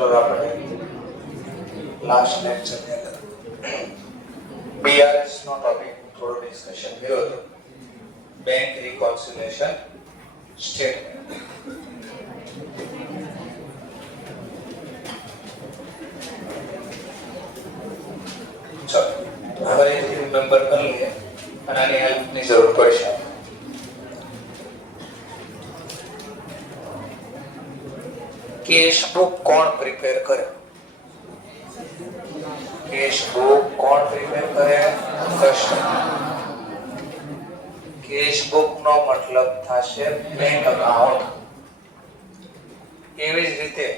ચલો આપણે last lecture ની અંદર બીઆરએસ નો ટોપિક થોડો ડિસ્કશન કર્યો હતો. Bank reconciliation statement. ચલો હવે રિમેમ્બર કરી લઈએ અને આની હેલ્પની જરૂર પડશે. કેશ બુક કોણ પ્રિપેર કરે? કેશ બુક કોણ પ્રિપેર કરે? કસ્ટમર. કેશ બુક નો મતલબ થશે બેંક અકાઉન્ટ. એવી જ રીતે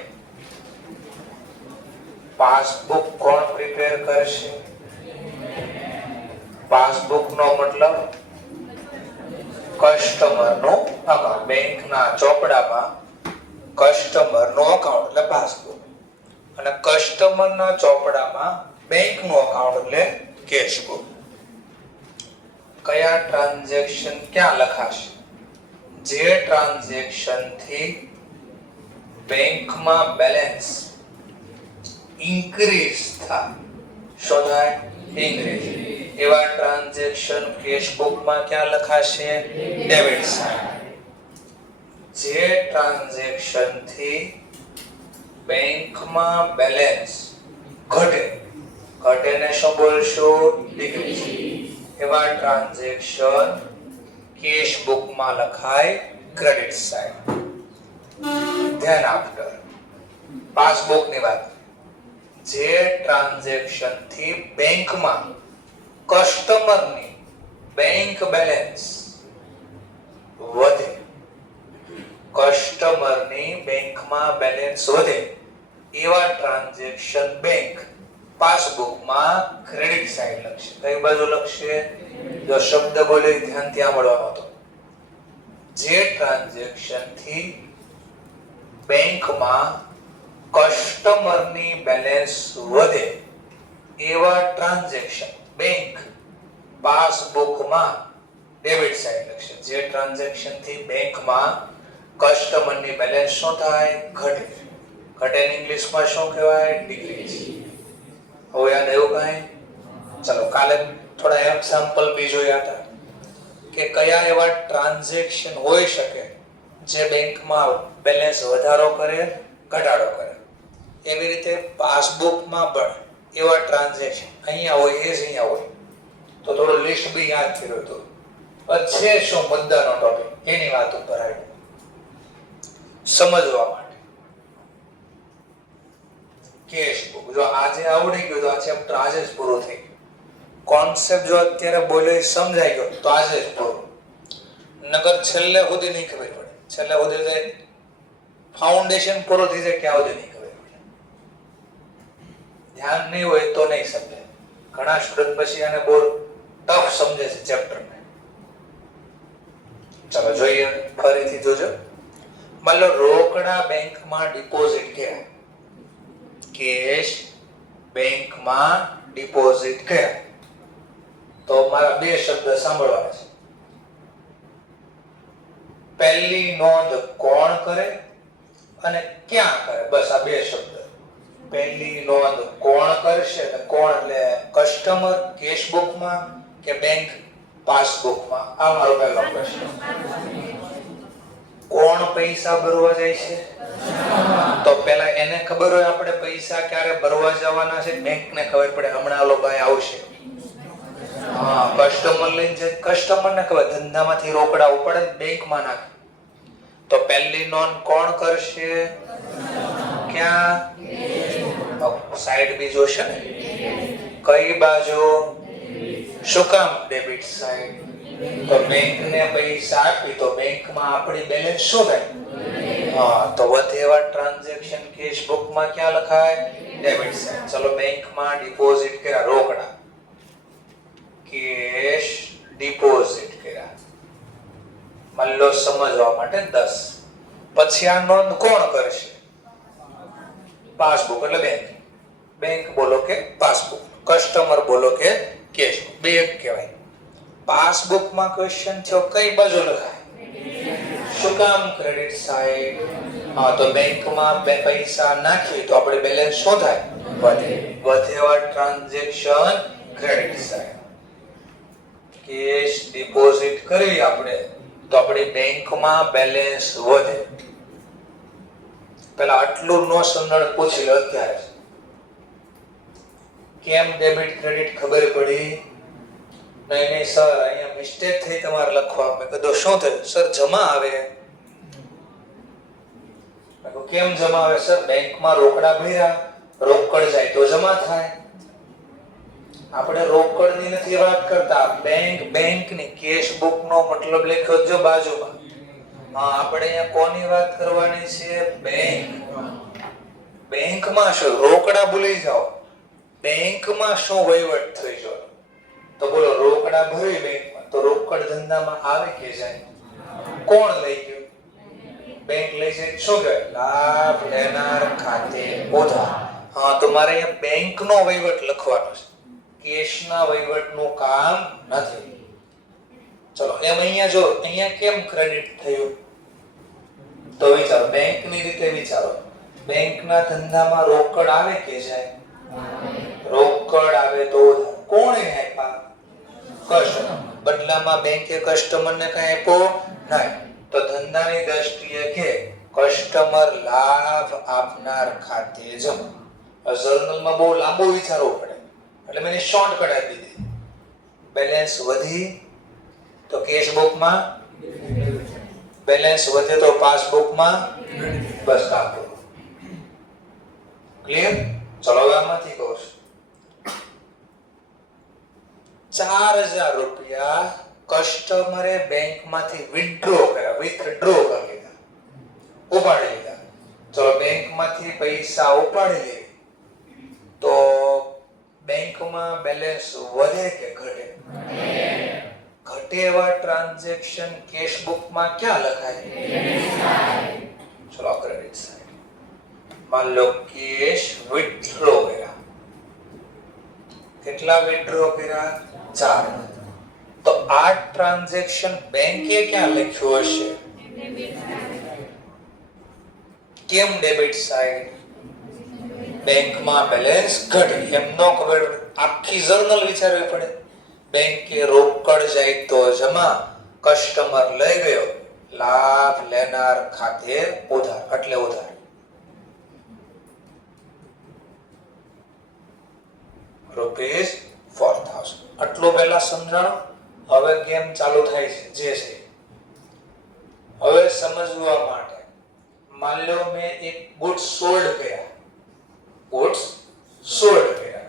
પાસબુક કોણ પ્રિપેર કરશે? પાસબુક નો મતલબ કસ્ટમર નો અકાઉન્ટ. બેંક ના ચોપડામાં કસ્ટમર નો અકાઉન્ટ એટલે પાસબુક અને કસ્ટમર ના ચોપડામાં બેંક નું અકાઉન્ટ એટલે કેશ બુક. કયા ટ્રાન્ઝેક્શન ક્યાં લખાશે? જે ટ્રાન્ઝેક્શન થી બેંકમાં બેલેન્સ ઇન્ક્રીઝ થાય, શું થાય? ઇન્ક્રીઝ. એવા ટ્રાન્ઝેક્શન કેશ બુકમાં ક્યાં લખાશે? Debit side. જે ટ્રાન્ઝેક્શન થી બેંકમાં બેલેન્સ ઘટે, ઘટેને શું બોલશું? ડિક્રીઝ. એવા ટ્રાન્ઝેક્શન કેશ બુકમાં લખાય ક્રેડિટ સાઇડ. ધ્યાન આપજો. પાસબુક ની વાત. જે ટ્રાન્ઝેક્શન થી બેંકમાં કસ્ટમરની બેંક બેલેન્સ વધે, કસ્ટમરની બેંકમાં બેલેન્સ વધે એવા ટ્રાન્ઝેક્શન બેંક પાસબુકમાં ક્રેડિટ સાઇડ લખશે. કઈ બાજુ લખશે? જો શબ્દ બોલે ધ્યાન ત્યાં મળવાનો હતો. જે ટ્રાન્ઝેક્શન થી બેંકમાં કસ્ટમરની બેલેન્સ વધે એવા ટ્રાન્ઝેક્શન બેંક પાસબુકમાં ડેબિટ સાઇડ લખશે. જે ટ્રાન્ઝેક્શન થી બેંકમાં કસ્ટમરની બેલેન્સ શું થાય? ઘટે. ઘટે ઇંગ્લિશમાં શું કહેવાય? ડિક્રીઝ. હવે યાદ આવ્યું કાંઈ? ચલો કાલે થોડા એક્ઝામ્પલ બી જોયા હતા કે કયા એવા ટ્રાન્ઝેક્શન હોઈ શકે જે બેંકમાં બેલેન્સ વધારો કરે, ઘટાડો કરે. એવી રીતે પાસબુકમાં પણ એવા ટ્રાન્ઝેક્શન અહીંયા હોય, એ જ અહીંયા હોય. તો થોડું લિસ્ટ બી યાદ કર્યું હતું. છે શું મુદ્દાનો ટોપિક એની વાત ઉપર આવ્યો સમજવા માટે. કેશ બુક જો આજે આવડી ગયું તો આ ચેપ્ટર આજે જ પૂરું થઈ ગયું. કોન્સેપ્ટ જો અત્યારે બોલ્યો સમજાઈ ગયો તો આજે જ પૂરું. નગર છેલ્લે સુધી નહીં ખબર પડે. છેલ્લે સુધી ફાઉન્ડેશન પૂરો થઈ જાય ક્યાં સુધી નહીં ખબર પડે. ધ્યાન નહીં હોય તો નહીં સમજે. ઘણા સ્ટુડન્ટ પછી આને બહુ ટફ સમજે છે ચેપ્ટરને. ચાલો જોઈએ ફરીથી જોજો. માન લો રોકડા બેંકમાં ડિપોઝિટ કર્યા, કેશ બેંકમાં ડિપોઝિટ કર્યા, તો મારા બે શબ્દ સાંભળવાના છે. પહેલી નોંધ કોણ કરે અને ક્યાં કરે, બસ આ બે શબ્દ. પહેલી નોંધ કોણ કરશે? કોણ એટલે કસ્ટમર કેશ બુકમાં કે બેંક પાસબુકમાં? આ મારો પહેલો પ્રશ્ન. કોણ પૈસા ભરવા જાય છે? તો પેલા એને ખબર હોય આપણે પૈસા ક્યારે ભરવા જવાના છે, બેંકને ખબર પડે હમણાં આ લોકો આવશે. હા, કસ્ટમર લઈને જાય, કસ્ટમરને ખબર ધંધામાંથી રોકડા ઉપાડે બેંકમાં નાખે. તો પહેલી નોંધ કોણ કરશે? ક્યાં? સાઈડ બી જોશે ને. કઈ બાજુ? શું કામ? Debit side. તો બેંકને પૈસા આપી તો બેંકમાં આપણી બેલેન્સ શું થાય? હા, તો વધેવા ટ્રાન્ઝેક્શન કેશ બુકમાં ક્યાં લખાય? Debit side. ચલો બેંકમાં ડિપોઝિટ કર્યા રોકડા, કેશ ડિપોઝિટ કર્યા. માન લો સમજવા માટે 10. પછી આ નોંધ કોણ કરશે? પાસબુક એટલે બેંક. બેંક બોલો કે પાસબુક, કસ્ટમર બોલો કે કેશ. બે કહેવાય. પાસબુકમાં ક્વેશ્ચન છે કઈ બાજુ લખાય? શું કામ ક્રેડિટ સાઈડ? હા, તો બેંકમાં પૈસા નાખીએ તો આપણે બેલેન્સ શું થાય? વધે. વધેવા transaction credit side. Cash deposit કરી આપણે તો આપણી બેંકમાં બેલેન્સ વધે. પેલા આટલું નો સમજણ પૂછી લો અત્યારે. કેમ ડેબિટ ક્રેડિટ ખબર પડી? નહીં સર, અહીંયા મિસ્ટેક થઈ તમારે લખવા. મેં કીધું શું થયું? સર જમા આવે. કેમ જમા આવે? સર બેંકમાં રોકડા ભર્યા, રોકડ જાય તો જમા થાય. આપણે રોકડની નથી વાત કરતા, બેંકની કેશ બુક નો મતલબ લખ્યો જો બાજુમાં. હા, આપણે અહીંયા કોની વાત કરવાની છે? બેંકમાં શું રોકડા ભૂલી જાઓ, બેંકમાં શું વહીવટ થઈ ગયો? તો બોલો, રોકડા ભરી બેંકમાં તો રોકડ ધંધામાં આવે કે જાય? કોણ લઈ ગયું? બેંક લઈ જાય. શું કહેવાય? લાભ લેનાર ખાતે ઉધાર. હા, તો મારે અહીંયા બેંકનો વહીવટ લખવાનો છે, કેશના વહીવટનું કામ નથી. ચલો, એમ અહીંયા જો અહીંયા કેમ ક્રેડિટ થયું? તો વિચારો, બેંકની રીતે વિચારો. બેંકના ધંધામાં રોકડ આવે કે જાય? રોકડ આવે તો કોણે આપ્યા? કસ્ટમર. બદલામાં બેંકે કસ્ટમરને કઈ આપ્યો નહીં. તો ધંધાની દ્રષ્ટિએ કે કસ્ટમર લાભ આપનાર ખાતે જમા. જર્નલમાં બહુ લાંબો વિચારવું પડે એટલે મેં શોર્ટ કટ આપી દીધી. બેલેન્સ વધી તો કેશ બુકમાં, બેલેન્સ વધે તો પાસબુકમાં. બસ કાપો. ક્લિયર? ચલો હવે આમાંથી કહું છું. 4000 રૂપિયા કસ્ટમરે બેંકમાંથી વિથડ્રો કર્યા, વિથડ્રો કરી લીધા, ઉપાડી લીધા. ચલો, બેંકમાંથી પૈસા ઉપાડી લે તો બેંકમાં બેલેન્સ વધે કે ઘટે? ઘટે એવા ટ્રાન્ઝેક્શન કેશ બુકમાં ક્યાં લખાય? ચલો, ક્રેડિટ સાઈડ. मान लो कैश विथड्रॉ કર્યા. કેટલા વિથડ્રો કર્યા? 4. તો આ ટ્રાન્ઝેક્શન બેંકે ક્યાં લખ્યું હશે? કેમ ડેબિટ સાઈડ? બેંકમાં બેલેન્સ ઘટે એમ નો ખબર પડે, આખી જર્નલ વિચારવી પડે. બેંકે રોકડ જાય તો જમા, કસ્ટમર લઈ ગયો, લાભ લેનાર ખાતે ઉધાર, એટલે ઉધાર. ₹4000. આટલું પહેલા સમજાણો. હવે ગેમ ચાલુ થાય છે જે છે. હવે સમજવા માટે માન લો મેં એક ગુડ્સ સોલ્ડ કર્યા, ગુડ્સ સોલ્ડ કર્યા,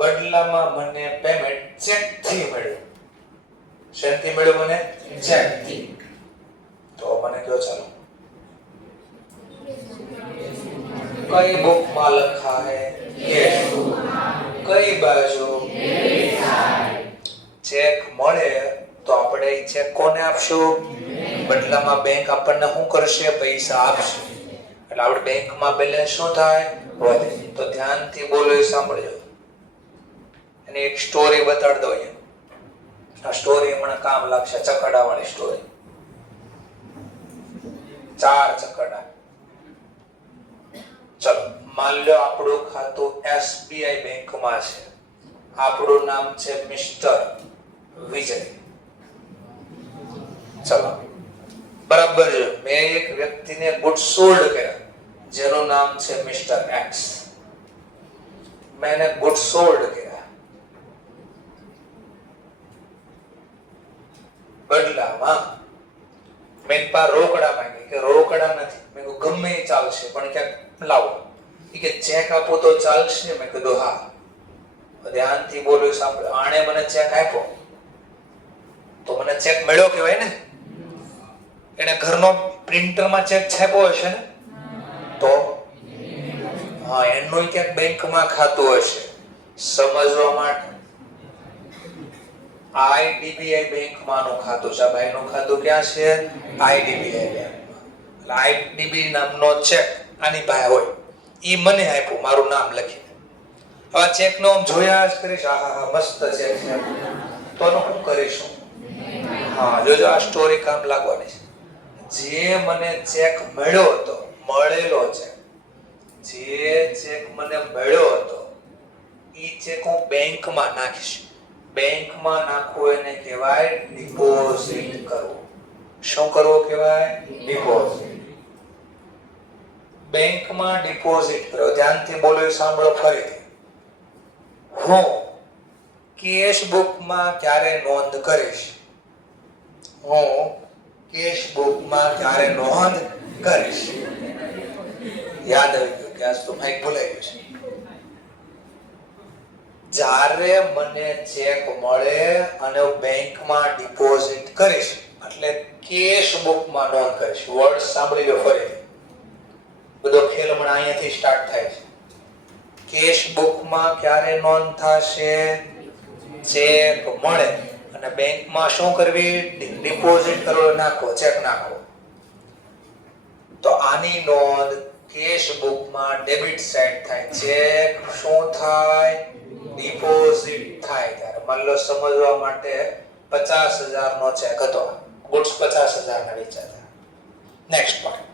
બદલામાં મને પેમેન્ટ ચેક થી મળ્યું. શેથી મળ્યું? મને ચેક થી. તો મને કયો ચાલો કઈ બુકમાં લખાય? Cash book. કઈ બાજુ? ચેક મળે તો આપણે ચેક કોને આપશું? બદલામાં બેંક આપણને શું કરશે? પૈસા આપશે. એટલે આપણે બેંકમાં બેલેન્સ શું થાય? વધે. તો ધ્યાનથી બોલો, એ સાંભળજો. એની એક સ્ટોરી બતાડ દો અહીંયા. આ સ્ટોરી મને કામ લાગશે, ચકડા વાળી સ્ટોરી. 4 ચકડા. ચલો, માન લો આપણું ખાતું SBI બેંકમાં છે. આપણું નામ છે મિસ્ટર વિજય. ચલો, બરાબર છે. મેં એક વ્યક્તિને ગુડ્સ સોલ્ડ કર્યા જેનું નામ છે મિસ્ટર X. મેં એને ગુડ્સ સોલ્ડ કર્યા, બદલામાં મેં પા રોકડા માંગી કે રોકડા નથી. મેં કહ્યું ગમે એ ચાલશે પણ ક્યાંક લાવો. કે ચેક આપો તો ચાલશે? મેં કીધું હા. ધ્યાનથી બોલો, સાંભળો. આણે મને ચેક આપ્યો તો મને ચેક મળ્યો કહેવાય ને. એને ઘરનો પ્રિન્ટરમાં ચેક છાપ્યો હશે ને, તો હા, એનું ક્યાંક બેંકમાં ખાતું હશે. સમજવા માટે IDBI બેંકમાંનું ખાતું છે. ભાઈનું ખાતું ક્યાં છે? IDBI બેંકમાં. IDBI નામનો ચેક આની પાસે હોય, ઈ મને આપ્યું મારું નામ લખીને. હવે ચેક નો આમ જોયા જ કરીશ, હા મસ્ત ચેક છે, તો શું કરીશું? હા, જોજો આ સ્ટોરી કામ લાગવાની છે. જે મને ચેક મળ્યો હતો, મળેલો ચેક, જે ચેક મને મળ્યો હતો ઈ ચેક હું બેંકમાં નાખીશ. બેંકમાં નાખવું એને કહેવાય ડિપોઝિટ કરવું. શું કરવું કહેવાય? ડિપોઝિટ. બેંકમાં ડિપોઝિટ કરો. ધ્યાનથી બોલો, સાંભળો ફરીથી. હું કેશ બુકમાં ક્યારે નોંધ કરીશ? હું કેશ બુકમાં ક્યારે નોંધ કરીશ? યાદ આવી ગયું કે આજ તો માઈક ભૂલાઈ ગયું છે. જ્યારે મને ચેક મળે અને હું બેંકમાં ડિપોઝિટ કરીશ એટલે કેશ બુકમાં નોંધ કરીશ. વર્ડ સાંભળી લો ફરીથી. બધો ખેલ હમણાં અહીંયાથી સ્ટાર્ટ થાય છે. કેશ બુકમાં ક્યારે નોંધ થશે? ચેક મળે અને બેંકમાં શું કરવી? ડિપોઝિટ કરો, નાખો, ચેક નાખો. તો આની નોંધ કેશ બુકમાં ડેબિટ સાઈડ થાય. ચેક શું થાય? ડિપોઝિટ થાય. ત્યારે માની લો સમજવા માટે 50,000 નો ચેક હતો, ગુડ્સ 50,000 ના વેચાતા. Next point.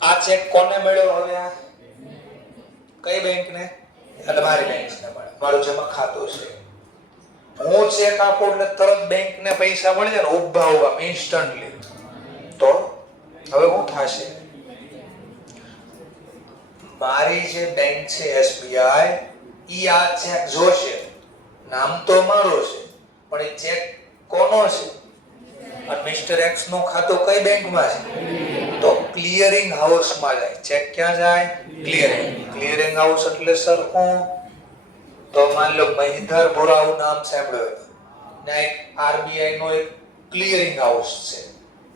આ ચેક કોને મળ્યો? હવે આ કઈ બેંકને? એટલે મારી બેંકને મળે, મારું જેમાં ખાતું છે. હું ચેક આપું એટલે તરત બેંકને પૈસા મળી જાય ને, ઉભા ઇન્સ્ટન્ટલી. તો હવે શું થશે? મારી જે બેંક છે SBI, ઈ આ ચેક જોશે. નામ તો મારું છે પણ એ ચેક કોનો છે? અને મિસ્ટર એક્સ નું ખાતું કઈ બેંકમાં છે? તો ક્લિયરિંગ હાઉસમાં જાય. ચેક ક્યાં જાય? ક્લિયરિંગ હાઉસ એટલે સરખું. તો માની લો મહિધર બોરાવું નામ સાંભળ્યું હોય ને, એક RBI નો એક ક્લિયરિંગ હાઉસ છે.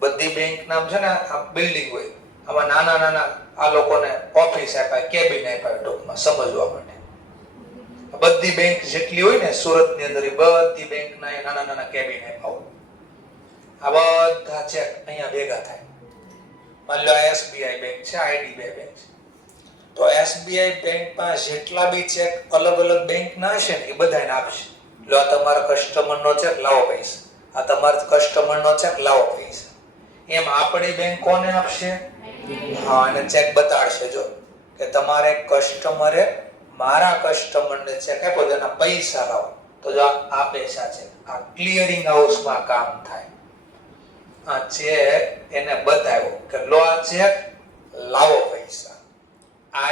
બધી બેંક નામ છે ને, આ બિલ્ડિંગ હોય, આમાં નાના નાના આ લોકોને ઓફિસ આપાય, કેબિન આપાય, ટૂંકમાં સમજવા માટે. બધી બેંક જેટલી હોય ને સુરત ની અંદર, બધી બેંક ના નાના નાના કેબિન આપ્યા હોય. આ બધા ચેક અહીંયા ભેગા થાય. માની લો SBI બેંક છે, IDBI બેંક છે. તો SBI બેંકમાં જેટલા બી ચેક અલગ અલગ બેંક ના હશે ને, એ બધાને આપશે. લો આ તમારા કસ્ટમર નો ચેક, લાવો પૈસા. આ તમારા કસ્ટમર નો ચેક, લાવો પૈસા. એમ આપણી બેંક કોને આપશે? હા, અને ચેક બતાડશે જો કે તમારે કસ્ટમરે મારા કસ્ટમરને ચેક આપ્યો, તેના પૈસા લાવો. તો જો આ પૈસા છે, આ ક્લિયરિંગ હાઉસમાં કામ થાય. આ ચેક એને બતાવ્યો કે લો આ ચેક, લાવો પૈસા.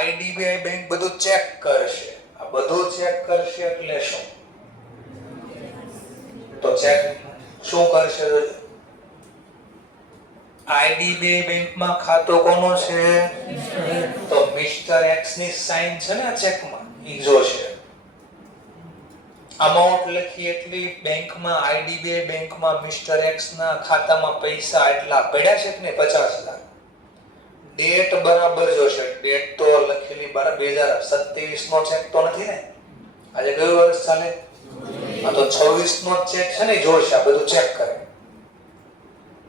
IDBI બેંક બધું ચેક કરશે. આ બધું ચેક કરશે એટલે શું? તો ચેક શું કરશે? IDBI બેંકમાં ખાતું કોનું છે? તો મિસ્ટર એક્સ ની સાઇન છે ને ચેકમાં, ઈ જોશે. અમાઉન્ટ લખી એટલી બેંકમાં, IDBI બેંકમાં મિસ્ટર એક્સ ના ખાતામાં પૈસા એટલા પડ્યા છે કે નહીં? 50,000. ડેટ બરાબર જોશે. ડેટ તો લખેલી બરાબર 2027 નો ચેક તો નથી ને? આજે કયું વર્ષ ચાલે? આ તો 26 નો ચેક છે ને, જોશે. આ બધું ચેક કરે.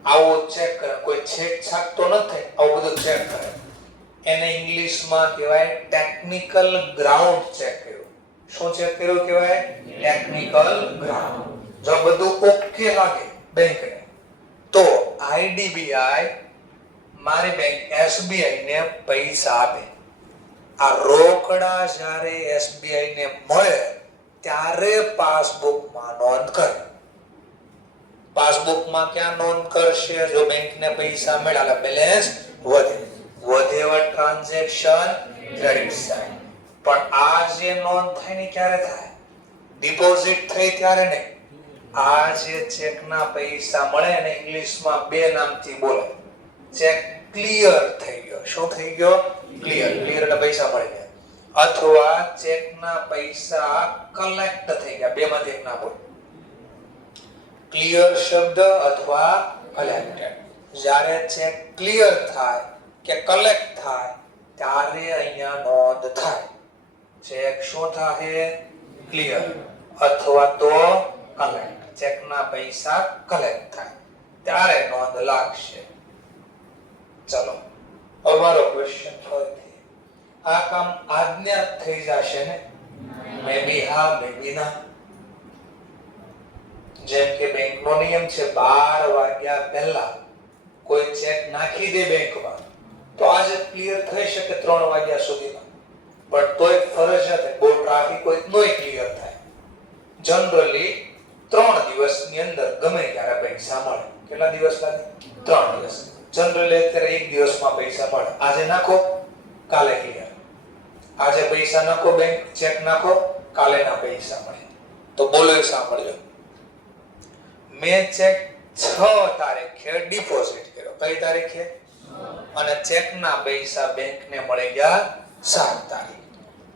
આવો ચેક કરે. કોઈ છેકછાક તો નથી, આવું બધું ચેક કરે. એને ઇંગ્લિશમાં કહેવાય ટેકનિકલ ગ્રાઉન્ડ ચેક કર્યું. શું ચેક કર્યું કહેવાય? Technical ground. જો બધું ઓકે લાગે બેંકને, તો IDBI મારી બેંક SBI ને પૈસા આપે. આ રોકડા જ્યારે SBI ને મળે ત્યારે પાસબુકમાં નોંધ કરે. પાસબુકમાં ક્યાં નોંધ કરશે? જો બેંકને પૈસા મળ્યા, બેલેન્સ વધે ટ્રાન્ઝેક્શન ક્રેડિટ સાઇડ. પણ આ જે નોંધ થાય ને ક્યારે થાય? ડિપોઝિટ થઈ ત્યારે નહીં. આ જે ચેકના પૈસા મળે ને, ઇંગ્લિશમાં બે નામથી બોલે. ચેક ક્લિયર થઈ ગયો. શું થઈ ગયો? ક્લિયર. ક્લિયર એટલે પૈસા મળી ગયા. અથવા ચેકના પૈસા કલેક્ટ થઈ ગયા. બેમાંથી એક ના બોલ. ક્લિયર શબ્દ અથવા કલેક્ટેડ. જ્યારે ચેક ક્લિયર થાય કે કલેક્ટ થાય ત્યારે અહીંયા નોંધ થાય. ચેક શું થાય? ક્લિયર અથવા તો કલેક્ટ. ચેકના પૈસા કલેક્ટ થાય ત્યારે નોંધ લાગશે. ચલો અમારો ક્વેશ્ચન ફરીથી. આ કામ આજ્ઞા થઈ જશે ને? મેબી હા, મેબી ના. જેમ કે બેંકનો નિયમ છે 12 વાગ્યા પહેલા કોઈ ચેક નાખી દે બેંકમાં તો આજે ક્લિયર થઈ શકે 3 વાગ્યા સુધીમાં, પણ તોય ફરજિયાત બહુ ટ્રાફિક હોય તોય ક્લિયર થાય. જનરલી 3 દિવસની અંદર ગમે ત્યારે પૈસા મળે. કેટલા દિવસ લાગે? 3 દિવસ. જનરલી અત્યારે 1 દિવસમાં પૈસા મળે. આજે નાખો કાલે ક્લિયર. આજે પૈસા નાખો, બેંક ચેક નાખો, કાલે ના પૈસા મળે. તો બોલો એ સાંભળજો. મેં ચેક 6 તારીખે ડિપોઝિટ કર્યો. કઈ તારીખે? અને ચેકના પૈસા બેંકને મળી ગયા 7 તારીખ.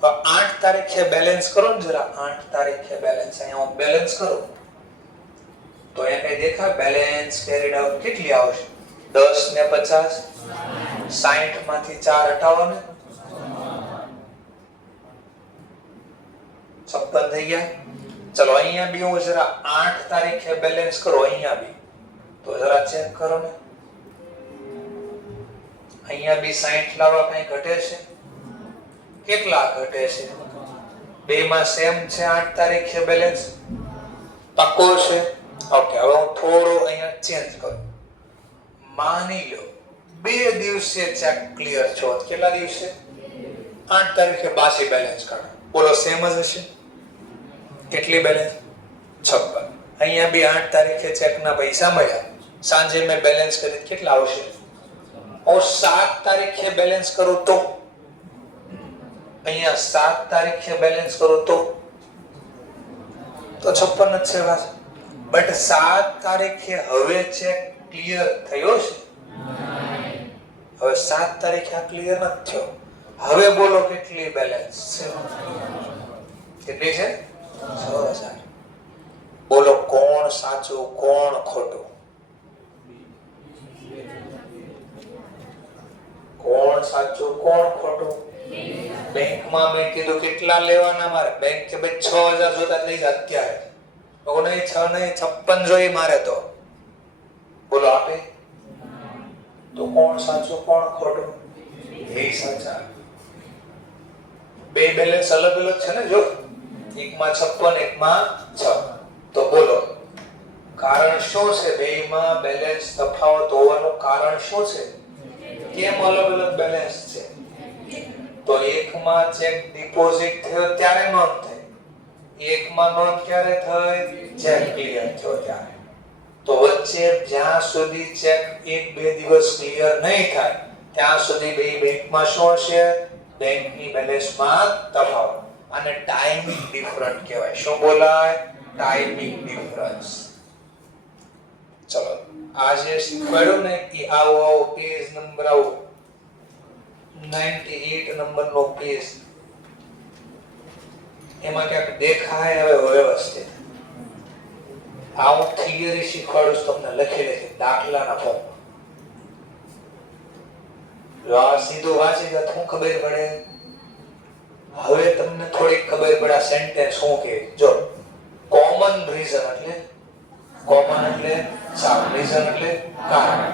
તો 8 તારીખે બેલેન્સ કરો ને જરા. 8 તારીખે બેલેન્સ અહીંયા હું બેલેન્સ કરું તો એને દેખાય બેલેન્સ કેરીડ આઉટ કેટલી આવશે? 10 ને 50 60 માંથી 4 હટાવો ને 56 થઈ ગયા. ચલો અહીંયા બી હું જરા 8 તારીખે બેલેન્સ કરો. અહીંયા બી તો જરા ચેક કરો ને. અહીંયા બી 60 લાવવા કઈ ઘટે છે? કેટલા ઘટે છે? બેમાં સેમ છે. 8 તારીખે બેલેન્સ પાકો છે. ઓકે, હવે હું થોડો અહીંયા ચેન્જ કરું. માની લો 2 દિવસે ચેક ક્લિયર છો. કેટલા દિવસે? 8 તારીખે બાસી બેલેન્સ કાઢો. બોલો સેમ જ હશે? કેટલી બેલેન્સ? 56. અહીંયા બી 8 તારીખે ચેકના પૈસા મળ્યા. સાંજે મેં બેલેન્સ કરી કેટલા આવશે? હું 7 તારીખે બેલેન્સ કરું તો અહીંયા 7 તારીખે બેલેન્સ કરું તો 56 જ છે વાત. બટ 7 તારીખે હવે ચેક ક્લિયર થયો છે? હવે 7 તારીખે આ ક્લિયર નથી થયો. હવે બોલો કેટલી બેલેન્સ છે? કેટલી છે? 6000. બોલો કોણ સાચું કોણ ખોટું? કોણ સાચું કોણ ખોટું? બેંકમાં મેં કીધું કેટલા લેવાના મારે? બેંક કે ભાઈ 6000 જોતા લઈ જા અત્યારે. તો નહીં 6 નહીં 56 જોઈ મારે તો. બોલો આપે તો કોણ સાચું કોણ ખોટું? એ સાચા. બે બેલેન્સ અલગ અલગ છે ને. જો એકમાં 56 એકમાં 6. તો બોલો કારણ શું છે? બેયમાં બેલેન્સ તફાવત હોવાનું કારણ શું છે? કેમ અલગ અલગ બેલેન્સ છે? તો એકમાં ચેક ડિપોઝિટ થયો ત્યારે નોંધ થઈ, એકમાં નોંધ ક્યારે થઈ? ચેક ક્લિયર થયો ત્યારે. તો વચ્ચે જ્યાં સુધી ચેક 1-2 દિવસ ક્લિયર નહીં થાય ત્યાં સુધી બે બેંકમાં શું હશે? બેંકની બેલેન્સમાં તફાવત. અને ટાઈમિંગ ડિફરન્ટ કહેવાય. શું બોલાય? Timing difference. ચલો આજે શીખવાડ્યું ને કે આવો પેજ નંબર 98 નંબરનો પેજ. એમાં ક્યાંક દેખાય હવે વ્યવસ્થિત. આ હું થિયરી શીખવાડું છું તમને લખી દાખલાના ફોર્મમાં. જો આ સીધું વાંચી દો શું ખબર પડે? હવે તમને થોડીક ખબર પડે આ સેન્ટેન્સ શું કહે. જો કોમન રીઝન એટલે કોમન એટલે સારું, રીઝન એટલે કારણ.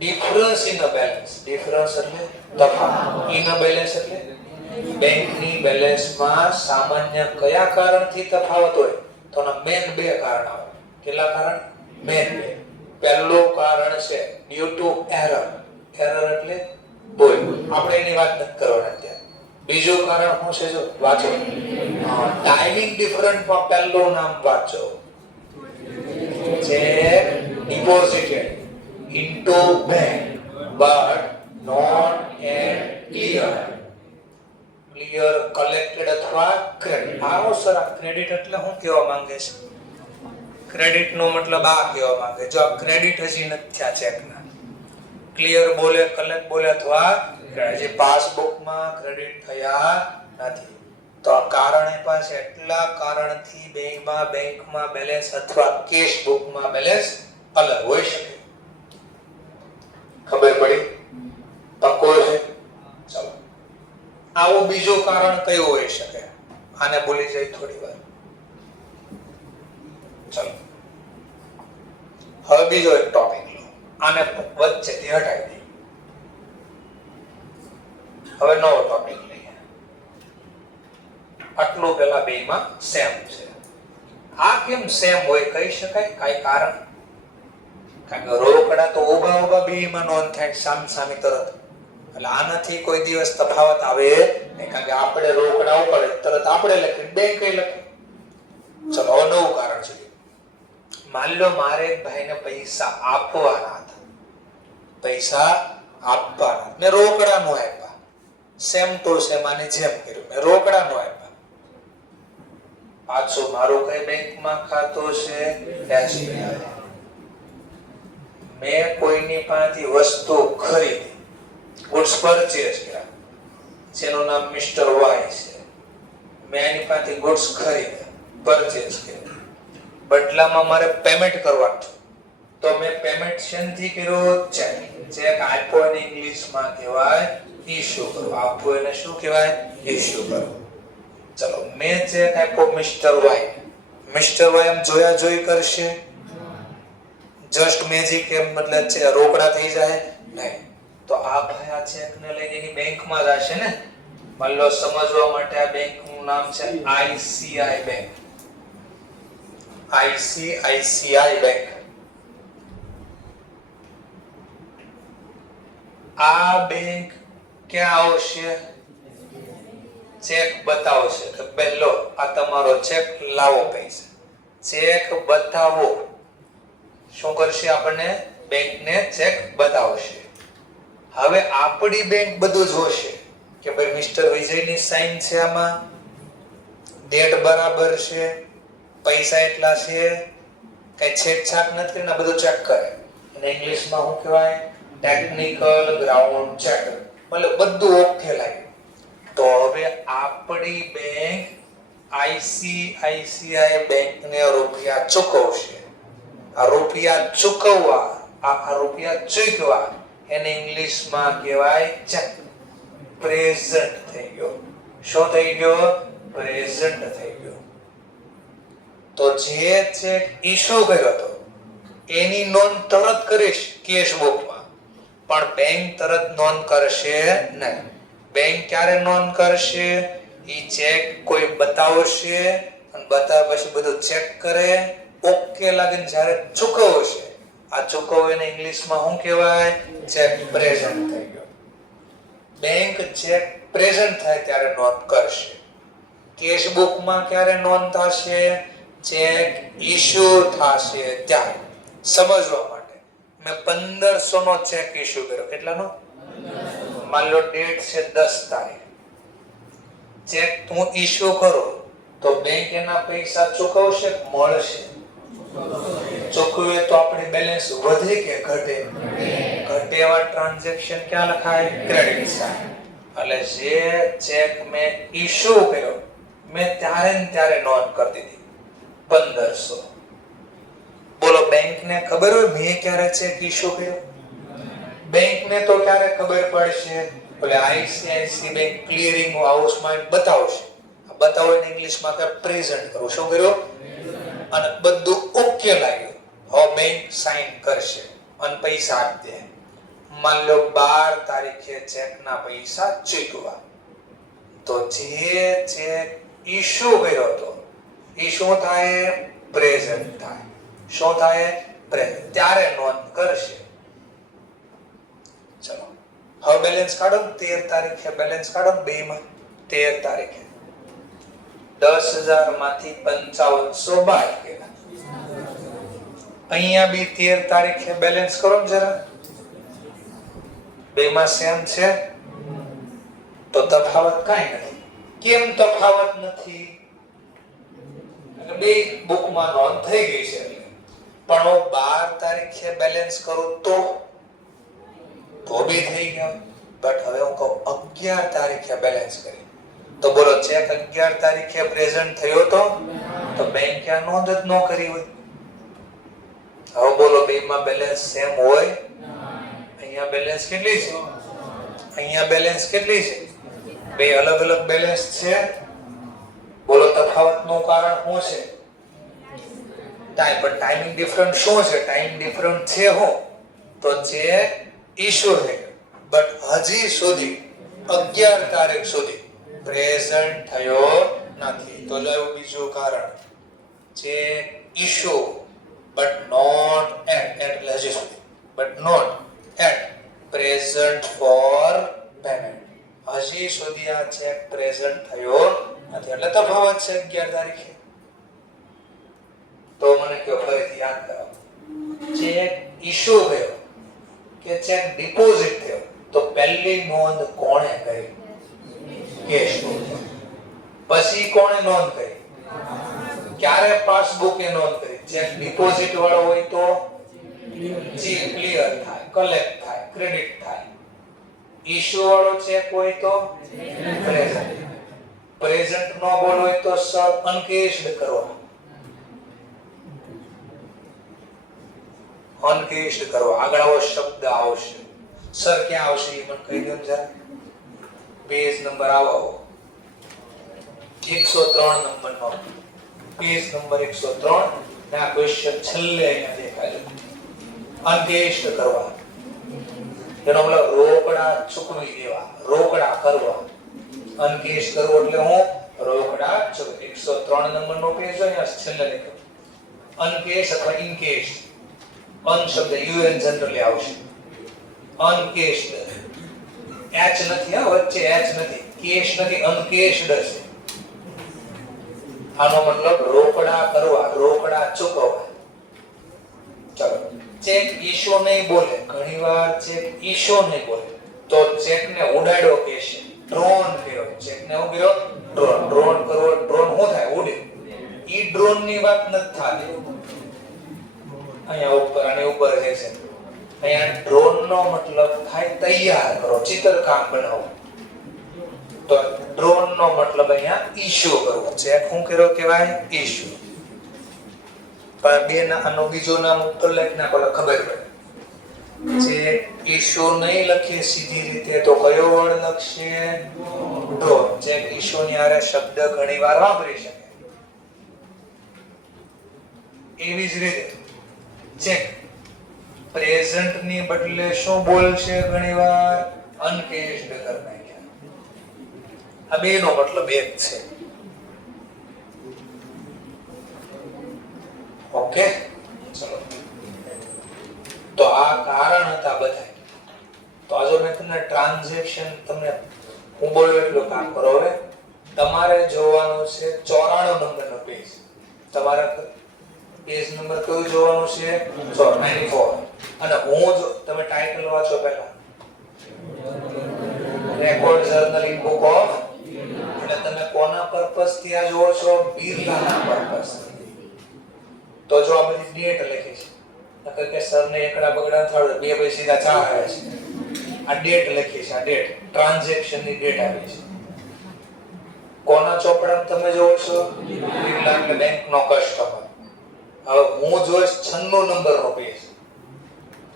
Difference in a balance, difference એટલે તફાવત. ઇન અ બેલેન્સ એટલે બેંકની બેલેન્સમાં સામાન્ય કયા કારણથી તફાવત હોય? તો મેન 2 કારણ આવે. કેટલા કારણ? મેન 2. પહેલું કારણ છે ડ્યુ ટુ એરર. એરર એટલે ભૂલ. આપણે એની વાત નથી કરવાની અત્યારે. બીજું કારણ શું છે? જો વાંચો. ટાઈમિંગ ડિફરન્સમાં પહેલું નામ વાંચો. Cheque deposited into bank but not at clear. Clear collected અથવા ક્રેડિટ. આવો સર આ ક્રેડિટ એટલે શું કહેવા માંગે છે? ક્રેડિટ નો મતલબ આ કહેવા માંગે. જો આ ક્રેડિટ હજી નથી થયા ચેકના. ક્લિયર બોલે, કલેક્ટ બોલે અથવા હજી પાસબુકમાં ક્રેડિટ થયા નથી. તો આ કારણ એ પાસે એટલા કારણથી બેંકમાં બેલેન્સ અથવા કેશ બુકમાં બેલેન્સ અલગ હોઈ શકે. ખબર પડી? પક્કો છે? ચલો આવું બીજું કારણ કયું હોઈ શકે? આને ભૂલી જાય થોડી વાર. ચલો હવે બીજો એક ટોપિક લો. આને વચ્ચેથી હટાવી દઈએ. હવે નવો ટોપિક લઈએ. આટલું પેલા બેમાં સેમ છે. આ કેમ સેમ હોય કહી શકાય? કઈ કારણ? કારણ કે રોકડા તો ઉભા ઉભા બેમાં નોંધ થાય સામસામી તરત, એટલે આનાથી કોઈ દિવસ તફાવત આવે નહીં, કારણ કે આપણે રોકડા ઉપર તરત આપણે લખી બેંક લખી. ચલો હવે નવું કારણ છે. માની લો મારે એક ભાઈને પૈસા આપવાના હતા, પૈસા આપવાના, મેં રોકડા નો આપ્યા, સેમ ટુ સેમ આની જેમ કર્યું, મેં રોકડા નો આપ્યા. પાછું મારું કઈ બેંકમાં ખાતું છે? SBI. મેં કોઈની પાસેથી વસ્તુ ખરીદી, ગુડ્સ પરચેસ કર્યા, જેનું નામ મિસ્ટર વાય છે. મેં એની પાસેથી ગુડ્સ ખરીદ્યા, પરચેસ કર્યા, બદલામાં મારે પેમેન્ટ કરવાનું છે, તો મેં પેમેન્ટ શેનથી કર્યું? ચેક. ચેક આપ્યો એને ઇંગ્લિશમાં કહેવાય ઇશ્યુ કરવો. આપવો એને શું કહેવાય? ઇશ્યુ કરવો. ચલો મેં ચેક આપ્યો મિસ્ટર વાય. મિસ્ટર વાય એમ જોયા જોઈ કરશે? જસ્ટ મેજિક એમ મતલબ છે રોકડા થઈ જાય નહીં. તો આ ભાઈ આ ચેક ને લઈને એની બેંકમાં જશે ને. માની લો સમજવા માટે આ બેંકનું નામ છે ICI બેંક. ICICI bank. આ બેંક ક્યાં આવશે? ચેક બતાવશે કે પહેલો આ તમારો ચેક લાવો પૈસા. ચેક બતાવો શું કરશે? આપણને બેંકને ચેક બતાવશે. હવે આપણી બેંક બધું જોશે કે ભાઈ મિસ્ટર વિજયની સાઇન છે, આમાં ડેટ બરાબર છે, પૈસા એટલા છે, કઈ છેડછાડ નથી, ને બધું ચેક કરે. અને ઇંગ્લિશમાં શું કહેવાય? Technical ground check. એટલે બધું ઓકે લાગે. તો હવે આપણી બેંક ICICI બેંકને રૂપિયા ચૂકવશે. આ રૂપિયા ચૂકવવા, આ રૂપિયા ચૂકવા એને ઇંગ્લિશમાં કહેવાય ચેક. પ્રેઝન્ટ થઈ ગયો. શું થઈ ગયો? પ્રેઝન્ટ થઈ ગયો. તો જે ચેક ઇશ્યુ કર્યો હતો એની નોંધ તરત કરીશ કેશ બુકમાં, પણ બેંક તરત નોંધ કરશે નહીં. બેંક ક્યારે નોંધ કરશે? ઈ ચેક કોઈ બતાવશે અને બતાવ્યા પછી બધું ચેક કરે, ઓકે લાગે ને જ્યારે ચૂકવશે. આ ચૂકવ એને ઇંગ્લિશમાં શું કહેવાય? ચેક પ્રેઝન્ટ થઈ ગયો. બેંક ચેક પ્રેઝન્ટ થાય ત્યારે નોંધ કરશે. કેશ બુકમાં ક્યારે નોંધ થશે? ચેક ઇશ્યુ થશે ત્યારે. સમજવા માટે મેં 1500 નો ચેક ઇશ્યુ કર્યો. કેટલાનો? માની લો ડેટ છે 10 તારીખ. ચેક હું ઇશ્યુ કરું તો બેંક એના પૈસા ચૂકવશે? મળશે. ચૂકવે તો આપણી બેલેન્સ વધે કે ઘટે? ઘટે. એવા ટ્રાન્ઝેક્શન ક્યાં લખાય? Credit side. એટલે જે ચેક મેં ઇશ્યુ કર્યો મેં ત્યારે ને ત્યારે નોંધ કરી દીધી 1500. બોલો બેંકને ખબર હોય મેં ક્યારે ચેક ઇશ્યુ કર્યો? બેંકને તો ક્યારે ખબર પડશે? એટલે ICICI બેંક ક્લિયરિંગ હાઉસમાં બતાવશે. બતાવો એને ઇંગ્લિશમાં કે પ્રેઝન્ટ કરો. શું કર્યું? અને બધું ઓકે લાગ્યું. હવે બેંક સાઇન કરશે અને પૈસા આપી દે. માન લો 12 તારીખે ચેકના પૈસા ચૂકવા. તો જે ચેક ઇશ્યુ કર્યો હતો એ શું થાય? પ્રેઝન્ટ થાય. શું થાય? પ્રેઝન્ટ. ત્યારે નોંધ કરશે. ચલો હવે બેલેન્સ કાઢો. 13 તારીખે બેલેન્સ કાઢો બેમાં. 13 તારીખે 10,000 માંથી 5500 બાદ કર્યા. અહીંયા બી 13 તારીખે બેલેન્સ કરો ને જરા. બેમાં સેમ છે તો તફાવત કાંઈ નથી. કેમ તફાવત નથી? બે બુકમાં નોંધ થઈ ગઈ છે. પણ હું 12 તારીખે બેલેન્સ કરું તો બી થઈ ગયા. બટ હવે હું કહું 11 તારીખે બેલેન્સ કરી તો બોલો ચેક 11 તારીખે પ્રેઝન્ટ થયો તો બેંકે આ નોંધ જ ન કરી હોય. હવે બોલો બેમાં બેલેન્સ સેમ હોય? અહીંયા બેલેન્સ કેટલી છે? અહીંયા બેલેન્સ કેટલી છે? બે અલગ અલગ બેલેન્સ છે. બોલો તફાવતનું કારણ શું છે? ટાઈમિંગ ડિફરન્ટ શું છે? ટાઈમ ડિફરન્ટ છે હું તો ચેક ઇશ્યુ થઈ ગયો, બટ હજી સુધી 11 તારીખ સુધી પ્રેઝન્ટ થયો નથી. તો જો બીજું કારણ check issue but not at એટલે હજી સુધી but not at present for payment. હજી સુધી આ ચેક પ્રેઝન્ટ થયો નથી એટલે તફાવત છે 11 તારીખે. તો મને કયો ફરીથી યાદ કરાવો, ચેક ઇશ્યુ થયો કે ચેક ડિપોઝિટ થયો તો પહેલી નોંધ કોણે કરી? Cash book. પછી કોણે નોંધ કરી? ક્યારે પાસબુકે નોંધ કરી? ચેક ડિપોઝિટ વાળો હોય તો જી ક્લિયર થાય, કલેક્ટ થાય, ક્રેડિટ થાય. ઇશ્યુ વાળો ચેક હોય તો પ્રેઝન્ટ. પ્રેઝન્ટ નો બોલ હોય તો સર અનકેશ્ડ કરવા. અનકેશ્ડ કરવા આગળ આવો શબ્દ આવશે. સર ક્યાં આવશે એ મને કહી દો જરા. પેજ નંબર આવો 103 નંબરનો પેજ નંબર 103 ને આ ક્વેશ્ચન છેલ્લે અહીંયા દેખાય છે. અનકેશ્ડ કરવા એનો મતલબ રોકડા ચૂકવી દેવા, રોકડા કરવા. અનકેશ કરવો એટલે હું રોકડા ચૂકવી. 103 નંબરનો પેજ અહીંયા છેલ્લે લખ્યો અનકેશ અથવા ઇનકેશ. અન શબ્દ યુએન જનરલી આવશે. અનકેશ્ડ એચ નથી, હા વચ્ચે એચ નથી, કેશ નથી, અનકેશ્ડ છે. આનો મતલબ રોકડા કરવા, રોકડા ચૂકવવા. ચલો, ચેક ઇશ્યુ નહીં બોલે, ઘણીવાર ચેક ઇશ્યુ નહીં બોલે તો ચેકને ઉડાડ્યો કહેશે, ડ્રોન કર્યો. ચેકને હું કર્યો? ડ્રોન. ડ્રોન કરવો, ડ્રોન શું થાય? ઉડે. ઈ ડ્રોન ની વાત નથી થાતી. અહીંયા ઉપર અને ઉપર જે છે અહીંયા ડ્રોન નો મતલબ થાય તૈયાર કરો, ચિત્રકામ બનાવો. તો ડ્રોન નો મતલબ અહીંયા ઇશ્યુ કરવો. ચેક શું કર્યો કહેવાય? ઇશ્યુ. પણ બે ના આનો બીજો નામ ઉપર લખી નાખો એટલે ખબર પડે. ચેક ઇશ્યુ નહીં લખીએ સીધી રીતે તો કયો વર્ડ લખશે? ડ્રોન. ચેક ઇશ્યુ ની આરે શબ્દ ઘણીવાર વાપરી શકે. એવી જ રીતે ચેક પ્રેઝન્ટ ની બદલે શું બોલશે? ઘણીવાર અનકેશ્ડ કરી નાખ્યા. આ બે નો મતલબ એક છે. ઓકે, ચલો. તો આ કારણ હતા બધા. તો આજો મેં તમને ટ્રાન્ઝેક્શન તમને હું બોલ્યો એટલું કામ કરો. હવે તમારે જોવાનું છે 94 નંબરનો પેજ. તમારે પેજ નંબર કયું જોવાનું છે? 94. અને હું જો તમે ટાઇટલ વાંચો પહેલા રેકોર્ડ જર્નલિંગ બુક ઓફ, એટલે તમે કોના પર્પસ થી આ જોવો છો? બિરલાના પર્પસ. તો જો આ બધી ડેટ લખી છે નકર કે સર ને એકડા બગડા થાળ બે બે સીધા 4 આવે છે. આ ડેટ લખી છે, આ ડેટ ટ્રાન્ઝેક્શન ની ડેટ આવી છે. કોના ચોપડામાં તમે જોવો છો? બિરલા એટલે બેંક નો કસ્ટમર. હવે હું જોઈશ 96 નંબરનો પેજ.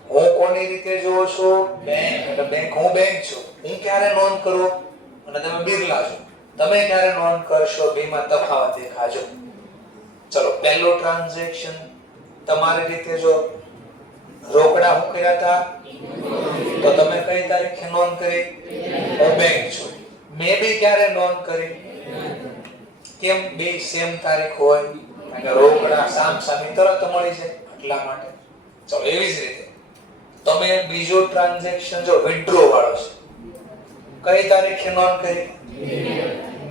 હું કોની રીતે જોઉં છું? બેંક. એટલે બેંક, હું બેંક છું. હું ક્યારે નોંધ કરું? અને તમે બિરલા છો, તમે ક્યારે નોંધ કરશો? બેમાં તફાવત દેખાજો. ચલો, પહેલો ટ્રાન્ઝેક્શન તમારી રીતે જો રોકડા હું કર્યા હતા તો તમે કઈ તારીખે નોંધ કરી? હું બેંક છું. મેં બી ક્યારે નોંધ કરી? કેમ બે સેમ તારીખ હોય? કારણ કે રોકડા સામસામી તરત મળી જાય એટલા માટે. ચલો, એવી જ રીતે તમે બીજો ટ્રાન્ઝેક્શન જો વિથડ્રો વાળો છે, કઈ તારીખે નોંધ કરી?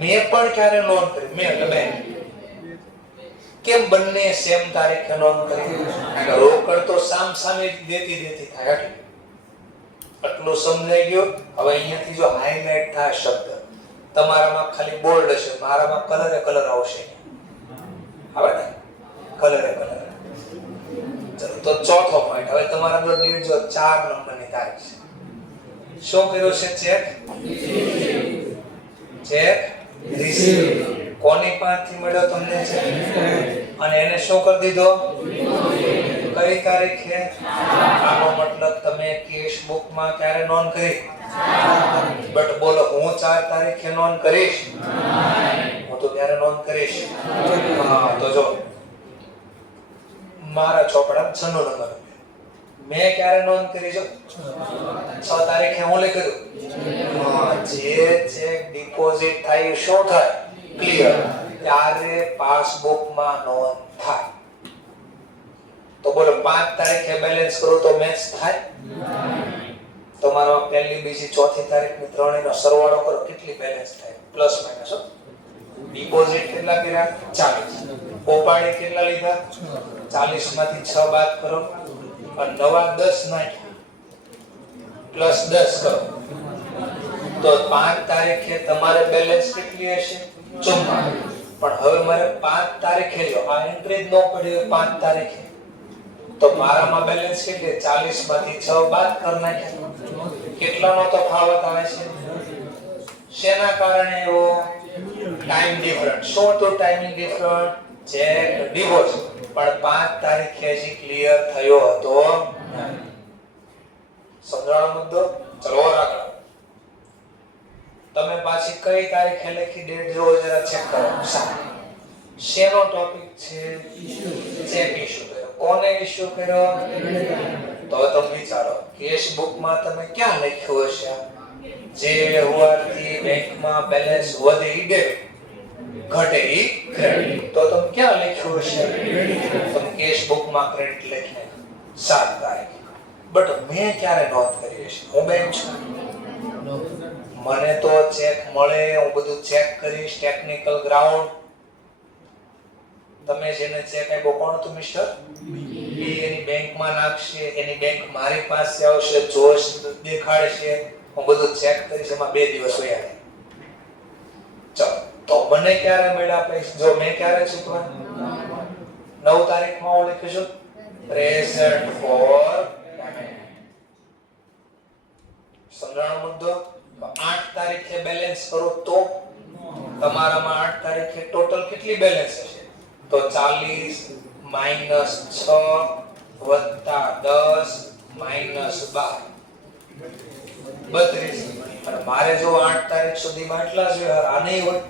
મેં પણ ક્યારે નોંધ કરી? મેં એટલે બેંક. કેમ બંને સેમ તારીખે નોંધ કરી? કારણ રોકડ તો સામસામે દેતી થાય. આટલું સમજાઈ ગયું. હવે અહીંયાથી જો હાઇલાઇટ થાય શબ્દ, તમારામાં ખાલી બોલ્ડ હશે, મારામાં કલર આવશે. આવે ને કલર. ચલો, તો ચોથો પોઈન્ટ. હવે તમારા જો ડેટ જો 4 નંબરની તારીખ છે. શું કર્યું છે? Check receive. કોની પાસેથી મળ્યો તમને છે? અને એને શું કરી દીધો? કઈ તારીખે? આનો મતલબ તમે કેશ બુકમાં ક્યારે નોંધ કરી? બટ બોલો, હું 4 તારીખે નોંધ કરીશ? હું તો ત્યારે નોંધ કરીશ. હા, તો જો મારા ચોપડા 96 નંબર મેં ક્યારે નોંધ કરી? જો 6 તારીખે હું લખ્યું. જે ચેક ડિપોઝિટ થાય શું થાય? ક્લિયર. ત્યારે પાસબુકમાં નોંધ થાય. તો બોલો 5 તારીખે બેલેન્સ કરો તો મેચ થાય? તમારો પહેલી બીજી ચોથી તારીખની ત્રણેયનો સરવાળો કરો કેટલી બેલેન્સ થાય? Plus minus. ડિપોઝિટ કેટલા કર્યા? 40. ઓપાડી કેટલા લીધા? 40 માંથી 6 બાદ કરો અને નવા 10 નાખ્યા પ્લસ 10 કરો તો 5 તારીખે તમારે બેલેન્સ કેટલી હશે? 44. પણ હવે મારે 5 તારીખે જો આ એન્ટ્રી જ ન પડી હોય 5 તારીખે તો મારામાં બેલેન્સ કેટલી? 40 માંથી 6 બાદ કરી નાખ્યા. કેટલાનો તફાવત આવે છે? શેના કારણે એવો? Time difference. શું તો ટાઈમિંગ ડિફરન્સ? Check divorce. પણ 5 તારીખે જ ક્લિયર થયો હતો. સમજાણો મુદ્દો? ચલો આગળ. તમે પાછી કઈ તારીખે લખી ડેટ જોવો જરા ચેક કરો. શેનો ટોપિક છે? ચેક ઇશ્યુ કર્યો. કોને ઇશ્યુ કર્યો? તો તમે વિચારો કેશ બુકમાં તમે ક્યાં લખ્યું હશે? જે વ્યવહારથી બેંકમાં બેલેન્સ વધે ઈ ડેબિટ, ઘટે ઈ ક્રેડિટ. તો તમે ક્યાં લખ્યું હશે? તમે કેશ બુકમાં ક્રેડિટ લખીને 7 તારીખ. બટ મેં ક્યારે નોંધ કરી હશે? હું બેંક છું, મને તો ચેક મળે, હું બધું ચેક કરીશ, ટેકનિકલ ગ્રાઉન્ડ. તમે જેને ચેક આપ્યો કોણ હતું? મિસ્ટર બી. એની બેંકમાં નાખશે, એની બેંક મારી પાસે આવશે, જોશ દેખાડશે, હું બધું ચેક કરીશ, એમાં 2 દિવસ વયા જાય. ચલો તો મને ક્યારે મળ્યા પૈસા? જો મેં ક્યારે ચૂકવા? 9 તારીખમાં હું લખ્યું છું પ્રેઝન્ટ ફોર પેમેન્ટ. સમજાણો મુદ્દો? 8 તારીખે બેલેન્સ કરો તો તમારામાં 8 તારીખે ટોટલ કેટલી બેલેન્સ હશે? તો 40 માઈનસ 6 વત્તા 10 માઈનસ 12 32. અને મારે જો 8 તારીખ સુધીમાં એટલા જ વ્યવહાર આ નહીં હોય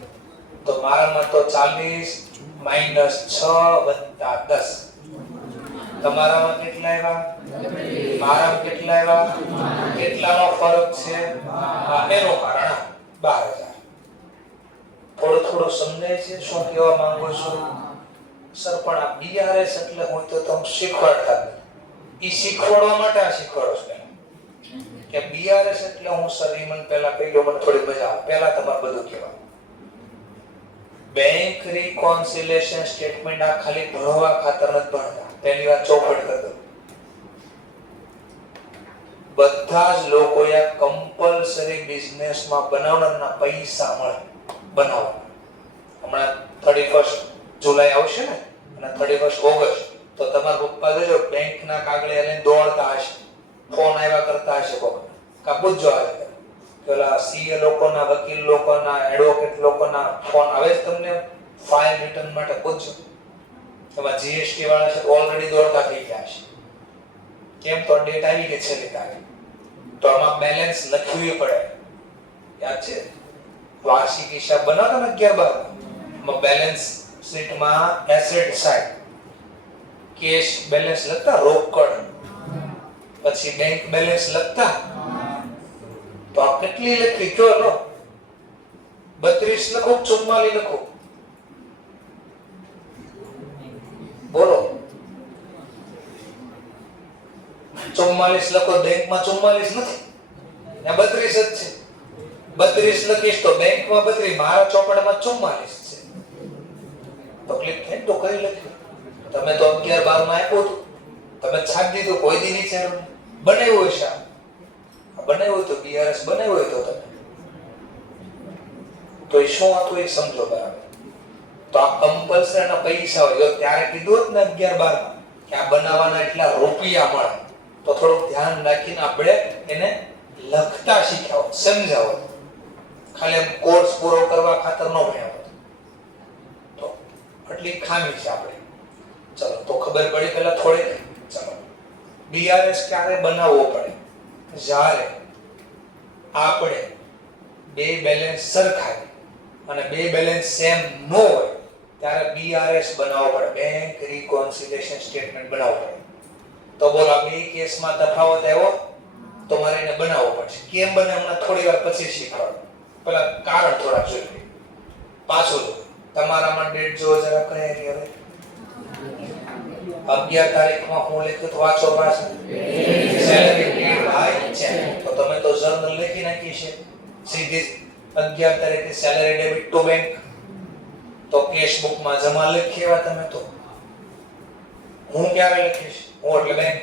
તો મારામાં તો 40 માઈનસ 6 વત્તા 10. તમારામાં કેટલા આવ્યા? મારામાં કેટલા આવ્યા? કેટલાનો ફરક છે? એનું કારણ 12000. થોડું સમજાય છે શું કહેવા માંગુ છું? સર પણ આ બીઆરએસ એટલે હું તો તમે શીખવાડતા નથી. ઈ શીખવાડવા માટે આ શીખવાડો છો કે બીઆરએસ એટલે હું સર ઈ મને પહેલા કહી દો, મને થોડી મજા આવે. પહેલા તમારે બધું કહેવા. બેંક રિકોન્સિલિએશન સ્ટેટમેન્ટ આ ખાલી ભણવા ખાતર નથી ભણતા. પહેલી વાત ચોપડ કરી દો. બધા જ લોકોએ કમ્પલસરી બિઝનેસમાં બનાવવાના પૈસા મળે બનાવવા. હમણાં 31 જુલાઈ આવશે ને અને 31 ઓગસ્ટ તો તમારા પપ્પા જોજો બેંકના કાગળિયા લઈને દોડતા હશે, ફોન આવ્યા કરતા હશે કોક કા પૂછજો આવે પેલા સીએ લોકોના, વકીલ લોકોના, એડવોકેટ લોકોના ફોન આવે છે તમને ફાઇલ રિટર્ન માટે પૂછજો. એમાં જીએસટી વાળા છે ઓલરેડી દોડતા થઈ ગયા છે. કેમ તો ડેટ આવી ગઈ છેલ્લી તારીખ. તો આમાં બેલેન્સ લખવું પડે. યાદ છે વાર્ષિક હિસાબ બનાવતા ને 11-12 બેલેન્સ શીટમાં એસેટ સાઇડ કેશ બેલેન્સ લખતા, રોકડ, પછી બેંક બેલેન્સ લખતા. તો આ કેટલી લખી કયો લો? 32 લખો 44 લખો? બોલો 44 લખો. બેંકમાં 44 નથી, 32 જ છે. 32 લખીશ તો બેંકમાં 32, મારા ચોપડામાં 44 છે. તો ક્લિક થાય તો કઈ લખ્યું? તમે તો 11-12 માં આપ્યું હતું, તમે છાપ દીધું, કોઈ દી વિચાર્યું બનાવ્યું હશે. બનાવ્યું તો બીઆરએસ બનાવ્યું હોય તો તમે તો એ શું હતું એ સમજો બરાબર. તો આ કમ્પલસરી ના પૈસા હોય. જો ત્યારે કીધું હોત ને 11-12 માં કે આ બનાવવાના એટલા રૂપિયા મળે તો થોડુંક ધ્યાન રાખીને આપણે એને લખતા શીખ્યા હોત, સમજાવો. ખાલી એમ કોર્સ પૂરો કરવા ખાતર ન ભણ્યા હોત. તો આટલી ખામી છે આપણે. ચલો તો ખબર પડી પહેલા થોડીક. ચલો બીઆરએસ ક્યારે બનાવવો પડે? જ્યારે આપણે બે બેલેન્સ સરખાય અને બે બેલેન્સ સેમ ન હોય ત્યારે બીઆરએસ બનાવવો પડે, બેંક રિકોન્સિલિએશન સ્ટેટમેન્ટ બનાવવું પડે. તો બોલો આ બે કેસમાં તફાવત આવ્યો તો મારે એને બનાવવો પડશે. કેમ બને હમણાં થોડી વાર પછી શીખવાડું. પેલા કારણ થોડા જોઈ લઈએ. પાછું તમારામાં ડેટ જો જરા કઈ હવે 11 તારીખમાં હું લખ્યું તો વાંચો પાછા. Salary paid by cheque. તો તમે તો જર્નલ લખી નાખી છે. સીધી 11 તારીખે સેલેરી ડેબિટ ટુ બેંક. તો કેશ બુકમાં જમા લખીવા તમે તો. હું ક્યારે લખીશ? હું એટલે બેંક.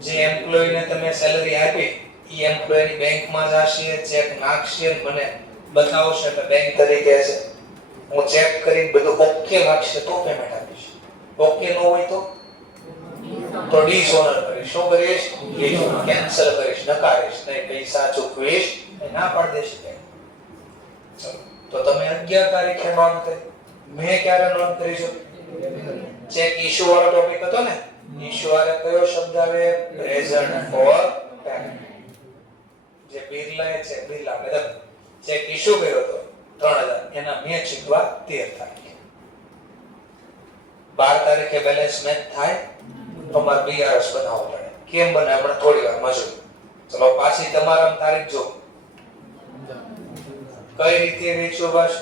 જે એમ્પ્લોયીને તમે સેલેરી આપી એ એમ્પ્લોયની બેંકમાં જશે, ચેક નાખશે, મને બતાવશે એટલે બેંક તરીકે છે. હું ચેક કરી બધું ઓકે લાગશે તો પેમેન્ટ આપીશ. ઓકે ન હોય તો ડિસઓનર કરીશ. શું કરીશ? કેન્સલ કરીશ, નકારીશ, નહીં પૈસા ચૂકવીશ, ના પાડી દેશે બેંક. ચલો તો તમે 11 તારીખે નોંધ કરી. મેં ક્યારે નોંધ કરી છે? ચેક ઇશ્યુ વાળો ટોપિક હતો ને. ઇશ્યુ વાળે કયો શબ્દ આવે? Present for payment. જે બિરલાએ છે, બિરલા મેડમ ચેક ઇશ્યુ કર્યો હતો 3000, એના મેં ચૂકવા 13 તારીખે. 12 તારીખે બેલેન્સ મેચ થાય તો મારે બીઆરએસ બનાવવો પડે. કેમ બને આપણે થોડી વાર મજૂર. ચલો પાછી તમારા તારીખ જો કઈ રીતે વેચો બસ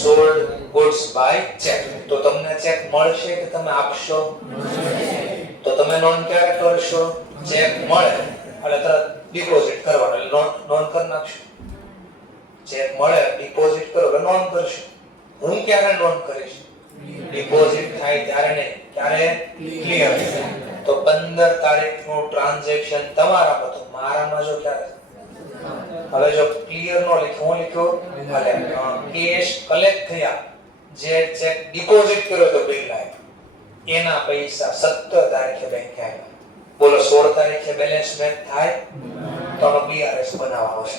સોલ્ડ ગુડ્સ બાય ચેક. તો તમને ચેક મળશે કે તમે આપશો? તો તમે નોંધ ક્યારે કરશો? ચેક મળે એટલે તરત ડિપોઝિટ કરવાનો એટલે નોંધ કરી નાખશો. ચેક મળે ડિપોઝિટ કરો એટલે નોંધ કરશો. હું ક્યારે નોંધ કરીશ? ડિપોઝિટ થાય ત્યારે નહીં. ક્યારે? ક્લિયર. તો 15 તારીખનું ટ્રાન્ઝેક્શન તમારામાં તો મારામાં જો ક્યારે? હવે જો ક્લિયર નો લખ્યો, હું લખ્યો ભલે કેશ કલેક્ટ થયા, જે ચેક ડિપોઝિટ કર્યો તો બિરલાએ એના પૈસા 17 તારીખે બેંકે આવ્યા. બોલો 16 તારીખે બેલેન્સ મેચ થાય તો બીઆરએસ બનાવવાનો છે.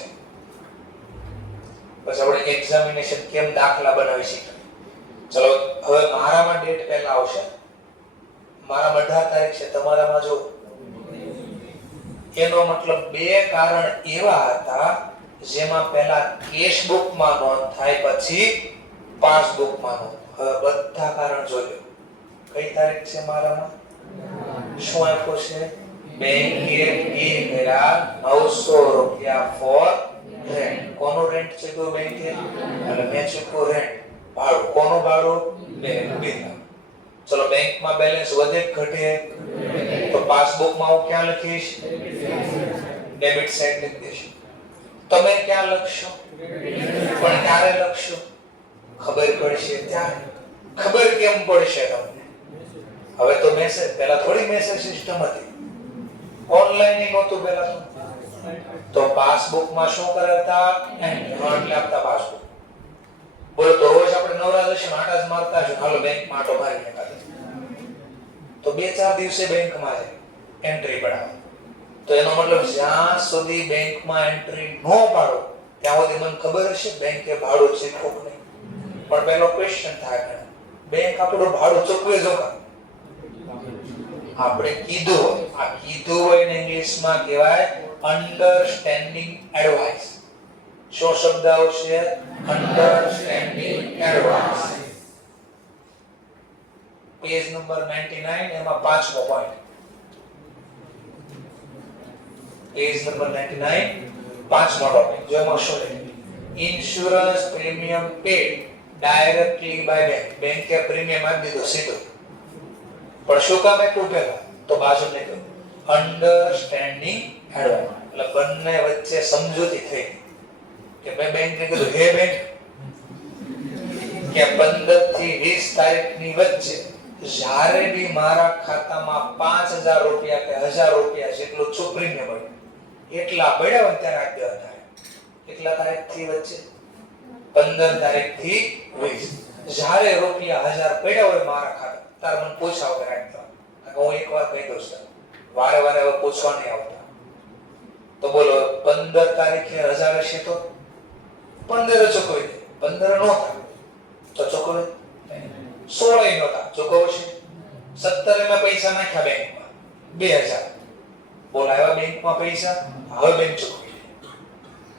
પછી આપણે એક્ઝામિનેશન કેમ દાખલા બનાવી શકીએ. ચલો હવે મારામાં ડેટ પહેલા આવશે. મારામાં 18 તારીખ છે, તમારામાં જો એનો મતલબ બે કારણ એવા હતા જેમાં પહેલા કેશ બુકમાં નોંધ થાય પછી પાસબુકમાં નોંધ. હવે બધા કારણ જોજો. કઈ તારીખ છે મારામાં? શું આપ્યું છે? બેંકે પે કર્યા 900 રૂપિયા ફોર રેન્ટ. કોનું રેન્ટ છે તો બેંકે? એટલે મેં ચૂકવ્યું રેન્ટ. ભાડું. કોનું ભાડું? બેંક. ચલો બેંકમાં બેલેન્સ વધે ઘટે તો પાસબુકમાં હું ક્યાં લખીશ? ડેબિટ સાઈડ લખી દઈશ. તમે ક્યાં લખશો? પણ ક્યારે લખશો? ખબર પડશે ત્યારે. ખબર કેમ પડશે તમને? હવે તો મેસેજ, પહેલા થોડી મેસેજ સિસ્ટમ હતી, ઓનલાઈન નહોતું પહેલા તો પાસબુકમાં શું કરતા? એટલે આપતા પાસબુક. બોલો તો રોજ આપણે નવરા દશે આટા જ મારતા છો, હાલો બેંકમાં આટો મારી નાખતા. તો 2-4 દિવસે બેંકમાં જાય એન્ટ્રી પડાવે. તો એનો મતલબ જ્યાં સુધી બેંકમાં એન્ટ્રી ન પાડો ત્યાં સુધી મને ખબર હશે બેંકે ભાડું ચૂકવું નહીં. પણ પહેલો ક્વેશ્ચન થાય, બેંક આપણું ભાડું ચૂકવે જો કા? આપણે કીધું હોય, આ કીધું હોય ને ઇંગ્લિશમાં કહેવાય અન્ડરસ્ટેન્ડિંગ એડવાઇસ. શું શબ્દ આવશે? Understanding advice. પેજ નંબર 99 એમાં પાંચમો પોઈન્ટ. પેજ નંબર 99 પાંચમો ટોપિક જો એમાં શું લખ્યું? Insurance premium paid directly by bank. બેંકે પ્રીમિયમ આપી દીધું સીધું. પણ શું કામ આપ્યું પહેલા? તો બાજુ લખ્યું અન્ડરસ્ટેન્ડિંગ એડવાઇસ. એટલે બંને વચ્ચે સમજૂતી થઈ કે મેં બેંકને કીધું, હે બેંક કે 15 થી 20 તારીખની વચ્ચે જ્યારે બી મારા ખાતામાં 5000 રૂપિયા કે 1000 રૂપિયા જેટલું પ્રીમિયમ હોય એટલા પડ્યા હોય ત્યારે આપી દેવાના. કેટલા તારીખથી વચ્ચે? 15 તારીખથી 20. જ્યારે રૂપિયા 1000 પડ્યા હોય મારા ખાતા તાર મને પૂછાવ કે રાખતા. હું એકવાર કહી દઉં છું, વારે વારે હવે પૂછવા નહીં આવતા. તો બોલો 15 તારીખે 1000 હશે તો 15 ચૂકવી દે. 15 નો થાય તો ચૂકવે 16 નો થાય ચૂકવશે. 17 માં પૈસા નાખ્યા બેંકમાં 2000. બોલાવ્યા બેંકમાં પૈસા, હવે બેંક ચૂકવી.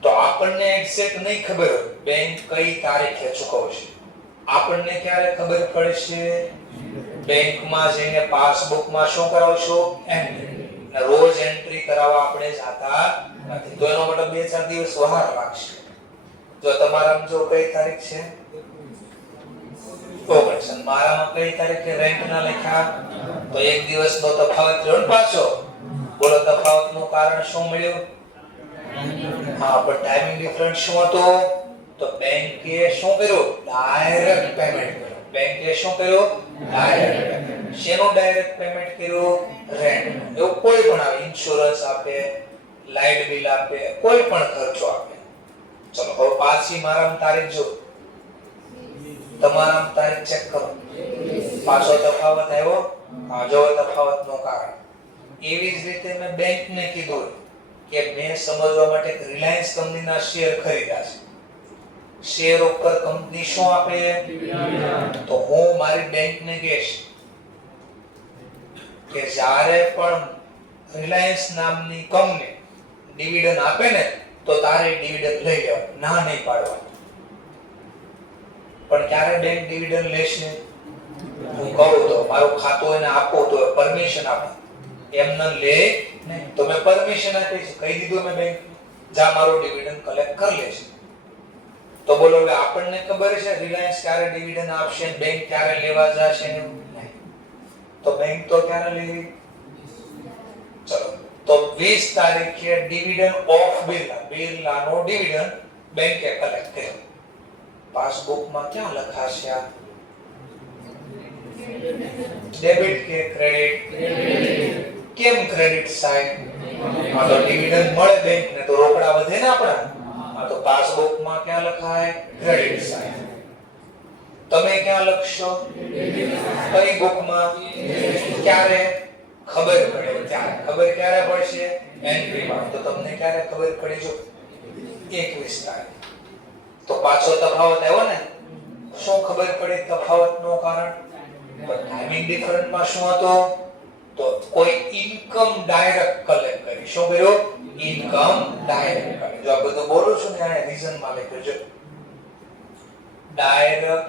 તો આપણને એક્ઝેક્ટ નહીં ખબર હોય બેંક કઈ તારીખે ચૂકવશે. આપણને ક્યારે ખબર પડશે? બેંકમાં જઈને પાસબુકમાં શું કરાવશો? એન્ટ્રી. રોજ એન્ટ્રી કરાવવા આપણે જાતા નથી. તો એનો મતલબ 2-4 દિવસ વાર લાગશે. જો તમારામાં જો કઈ તારીખ છે? 19 મારામાં કઈ તારીખે રેન્ટ ના લખ્યા તો એક દિવસનો તફાવત રહ્યો ને પાછો. બોલો તફાવતનું કારણ શું મળ્યું? હા, પણ ટાઈમિંગ ડિફરન્સ શું હતો? તો બેંકે શું કર્યું? ડાયરેક્ટ પેમેન્ટ કર્યું. બેંકે શું કર્યું? Direct payment. શેનું ડાયરેક્ટ પેમેન્ટ કર્યું? રેન્ટ. એવું કોઈ પણ આવે, ઇન્સ્યોરન્સ આપે, લાઇટ બિલ આપે, કોઈ પણ ખર્ચો આપે. ચલો હવે પાછી મારામાં તારીખ જો, તમારામાં તારીખ ચેક કરો. પાછો તફાવત આવ્યો. હા, જો તફાવતનું કારણ. એવી જ રીતે મેં બેંકને કીધું કે મેં સમજવા માટે રિલાયન્સ કંપનીના શેર ખરીદ્યા છે. શેર ઉપર કંપની શું આપે? તો હું મારી બેંકને કહીશ કે જ્યારે પણ રિલાયન્સ નામની કંપની ડિવિડન્ડ આપે ને તો તારે ડિવિડન્ડ લઈ લેવાનું, ના નહીં પાડવાની. પણ ક્યારે બેંક ડિવિડન્ડ લેશે? હું કહું તો મારું ખાતું એને આપો તો પરમિશન આપો, એમને લે નહીં. તો મેં પરમિશન આપી છે, કહી દીધું મેં બેંક જા મારો ડિવિડન્ડ કલેક્ટ કરી લેશે. તો બોલો હવે આપણને ખબર છે રિલાયન્સ ક્યારે ડિવિડન્ડ આપશે, બેંક ક્યારે લેવા જશે? નહીં. તો બેંક તો ક્યારે લેવી? ચલો તો 20 તારીખે ડિવિડન્ડ ઓફ બિરલાનો ડિવિડન્ડ બેંકે કલેક્ટ કર્યો. પાસબુકમાં ક્યાં લખાશે? આ ડેબિટ કે ક્રેડિટ? કેમ ક્રેડિટ સાહેબ? આ તો ડિવિડન્ડ મળે બેંકને તો રોકડા વધે ને આપણા. આ તો પાસબુકમાં ક્યાં લખાય? ક્રેડિટ સાહેબ. તમે ક્યાં લખશો? કઈ બુકમાં? ક્યારે ખબર પડે ત્યારે. ખબર ક્યારે પડશે? એન્ટ્રીમાં. તો તમને ક્યારે ખબર પડી? જો 21 તારીખ. તો પાછો તફાવત આવ્યો ને. શું ખબર પડી તફાવતનું કારણ? ટાઈમિંગ ડિફરન્સમાં શું હતો? તો કોઈ ઇન્કમ ડાયરેક્ટ કલેક્ટ કરી. શું કર્યું? ઇન્કમ ડાયરેક્ટ કરી. જો આ બધું બોલું છું ને આ રીઝનમાં લખ્યું છે. Direct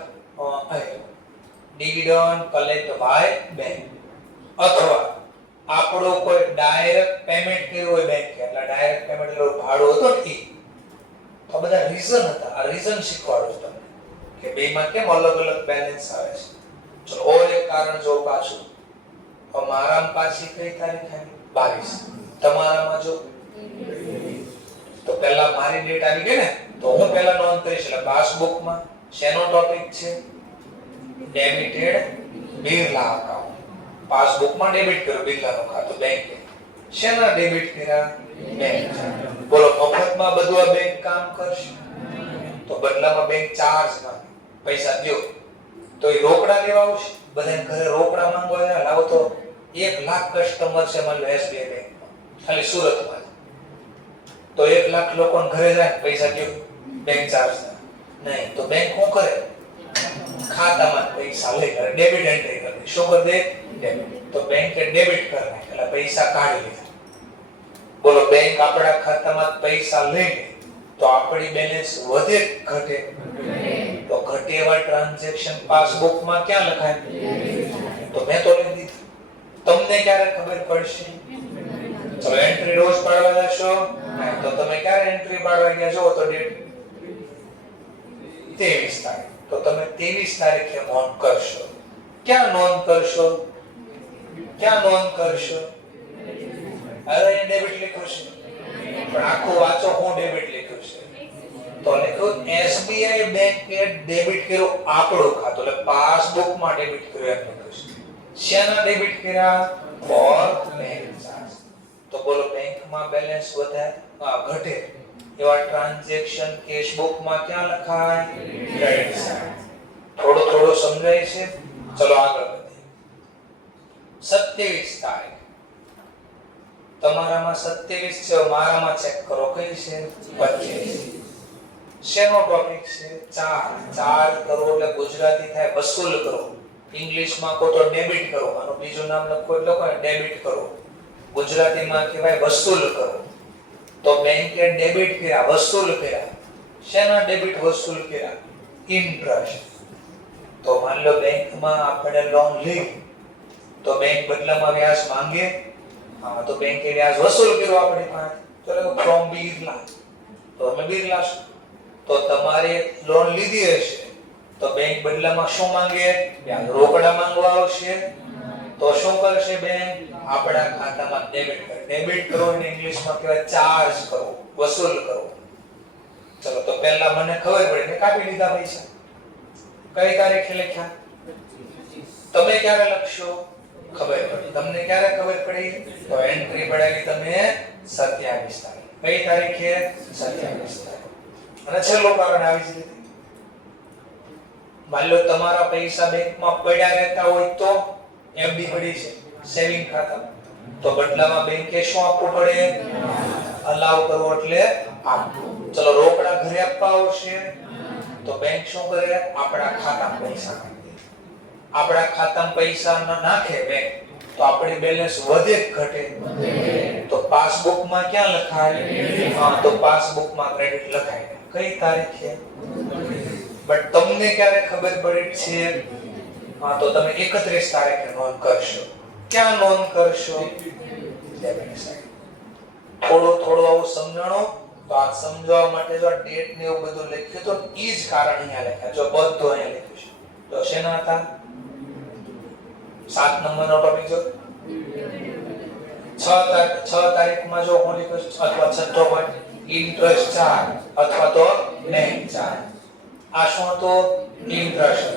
dividend collect by bank, અથવા આપણો કોઈ ડાયરેક્ટ પેમેન્ટ કર્યું હોય બેંકે, એટલે ડાયરેક્ટ પેમેન્ટ એટલે ભાડું હતો ને તો બધા રીઝન હતા. આ રીઝન શીખવાડું છું તમને કે બેમાં કેમ અલગ અલગ બેલેન્સ આવે છે. ચલો ઓર એક કારણ જો પાછું. મારામાં પાછી કઈ તારીખ આવી? 22. તમારામાં જો તો પહેલા મારી ડેટ આવી ગઈ ને, તો હું પહેલા નોંધ કરીશ. એટલે પાસબુકમાં શેનો ટોપિક છે? ડેબિટેડ બિરલા અકાઉન્ટ. પાસબુકમાં ડેબિટ કર્યું બિરલાનું ખાતું બેંકે. શેના ડેબિટ કર્યા? બેંક. બોલો મફતમાં બધું આ બેંક કામ કરશે? તો બદલામાં બેંક ચાર્જ ના પૈસા દો તો એ રોકડા લેવા આવશે. બધાને ઘરે રોકડા માંગવા જાય. લાવો તો 1 લાખ કસ્ટમર છે મારી એસબીઆઈ બેંકમાં, ખાલી સુરતમાં. તો 1 લાખ લોકોને ઘરે જાય પૈસા દો, બેંક ચાર્જ નહીં. તો બેંક શું કરે? ખાતામાં પૈસા લઈ કરે, ડેબિટ એન્ટ્રી કરે. શું કરી દે? ડેબિટ. તો બેંકે ડેબિટ કરી નાખે એટલે પૈસા કાઢી લીધા. બોલો બેંક આપણા ખાતામાં પૈસા લઈ લે તો આપણી બેલેન્સ વધે ઘટે? તો ઘટે એવા ટ્રાન્ઝેક્શન પાસબુકમાં ક્યાં લખાય? તો મેં તો લખી દીધું. તમને ક્યારે ખબર પડશે? ચલો એન્ટ્રી રોજ પાડવા જશો તો તમે ક્યારે એન્ટ્રી પાડવા ગયા છો? તો ડેટ 23 તારીખ. તો તમે 23 તારીખે નોંધ કરશો. ક્યાં નોંધ કરશો? ક્યાં નોંધ કરશો? અરે ડેબિટ લખ્યું છે પણ આખું વાંચો. હું ડેબિટ લખ્યું છે તો લખ્યું એસબીઆઈ બેંકે ડેબિટ કર્યું આપણું ખાતું, એટલે પાસબુકમાં ડેબિટ કર્યું એમ લખ્યું છે. શેના ડેબિટ કર્યા? For bank charge. તો બોલો બેંકમાં બેલેન્સ વધે ઘટે એવા ટ્રાન્ઝેક્શન કેશબુકમાં ક્યાં લખાય? Credit side. થોડું થોડું સમજાય છે? ચલો આગળ વધીએ. 27 તારીખ. તમારામાં 27 છે, મારામાં ચેક કરો કઈ છે? 25. શેનો ટોપિક છે? ચાર્જ કરો એટલે ગુજરાતી થાય વસૂલ કરો. ઇંગ્લિશમાં કહો તો ડેબિટ કરો. આનું બીજું નામ લખો એટલે કહો ડેબિટ કરો. ગુજરાતીમાં કહેવાય વસૂલ કરો. તો બેંકે ડેબિટ કર્યા, વસૂલ કર્યા. શેના ડેબિટ વસૂલ કર્યા? ઇન્ટરેસ્ટ. તો માન લો બેંકમાં આપણે લોન લઈ તો બેંક બદલામાં વ્યાજ માંગે. હા, તો બેંકે વ્યાજ વસૂલ કર્યો આપણી પાસે. ચલો ફ્રોમ બિરલા. તો અમે બિરલા તો તમારે લોન લીધી હશે તો બેંક બદલામાં શું માંગે? રોકડા માંગવા આવશે. તો શું કરશે બેંક? આપણા ખાતામાં ડેબિટ કરે. ડેબિટ કરો એને ઇંગ્લિશમાં કહેવાય ચાર્જ કરો, વસૂલ કરો. ચલો તો પહેલા મને ખબર પડી, મેં કાપી લીધા પૈસા. કઈ તારીખે લખ્યા? તમે ક્યારે લખશો? ખબર પડી. તમને ક્યારે ખબર પડી? તો એન્ટ્રી પડાવી તમે 27 તારીખ. કઈ તારીખે? 27 તારીખ. અને છેલ્લું કારણ આવી જ રીતે. માની લો તમારા પૈસા બેંકમાં પડ્યા રહેતા હોય તો એફડી પડી છે સેવિંગ ખાતામાં, તો બદલામાં બેંકે શું આપવું પડે? અલાવ કરવો એટલે આપવું. ચલો રોકડા ઘરે આપવા આવશે તો બેંક શું કરે? આપણા ખાતામાં પૈસા નાખે. આપણા ખાતામાં પૈસા નાખે બેંક તો આપણી બેલેન્સ વધે કે ઘટે? તો પાસબુકમાં ક્યાં લખાય? તો પાસબુકમાં ક્રેડિટ લખાય. કઈ તારીખે? બટ તમને ક્યારે ખબર પડી છે? તો તમે 31 તારીખે નોંધ કરશો. ક્યાં નોંધ કરશો? Debit side. થોડું આવું સમજણો. તો આ સમજવા માટે જો ડેટ ને એવું બધું લખ્યું તો ઈ જ કારણ અહીંયા લખ્યા. જો બધું અહીંયા લખ્યું છે તો શેના હતા? 7 નંબરનો ટોપિક જો 6 તારીખમાં જો હું લખ્યું અથવા 6 પોઈન્ટ ઇન્ટરેસ્ટ ચાર્જ અથવા તો બેંક ચાર્જ. આ શું હતો? ઇન્ટરેસ્ટ.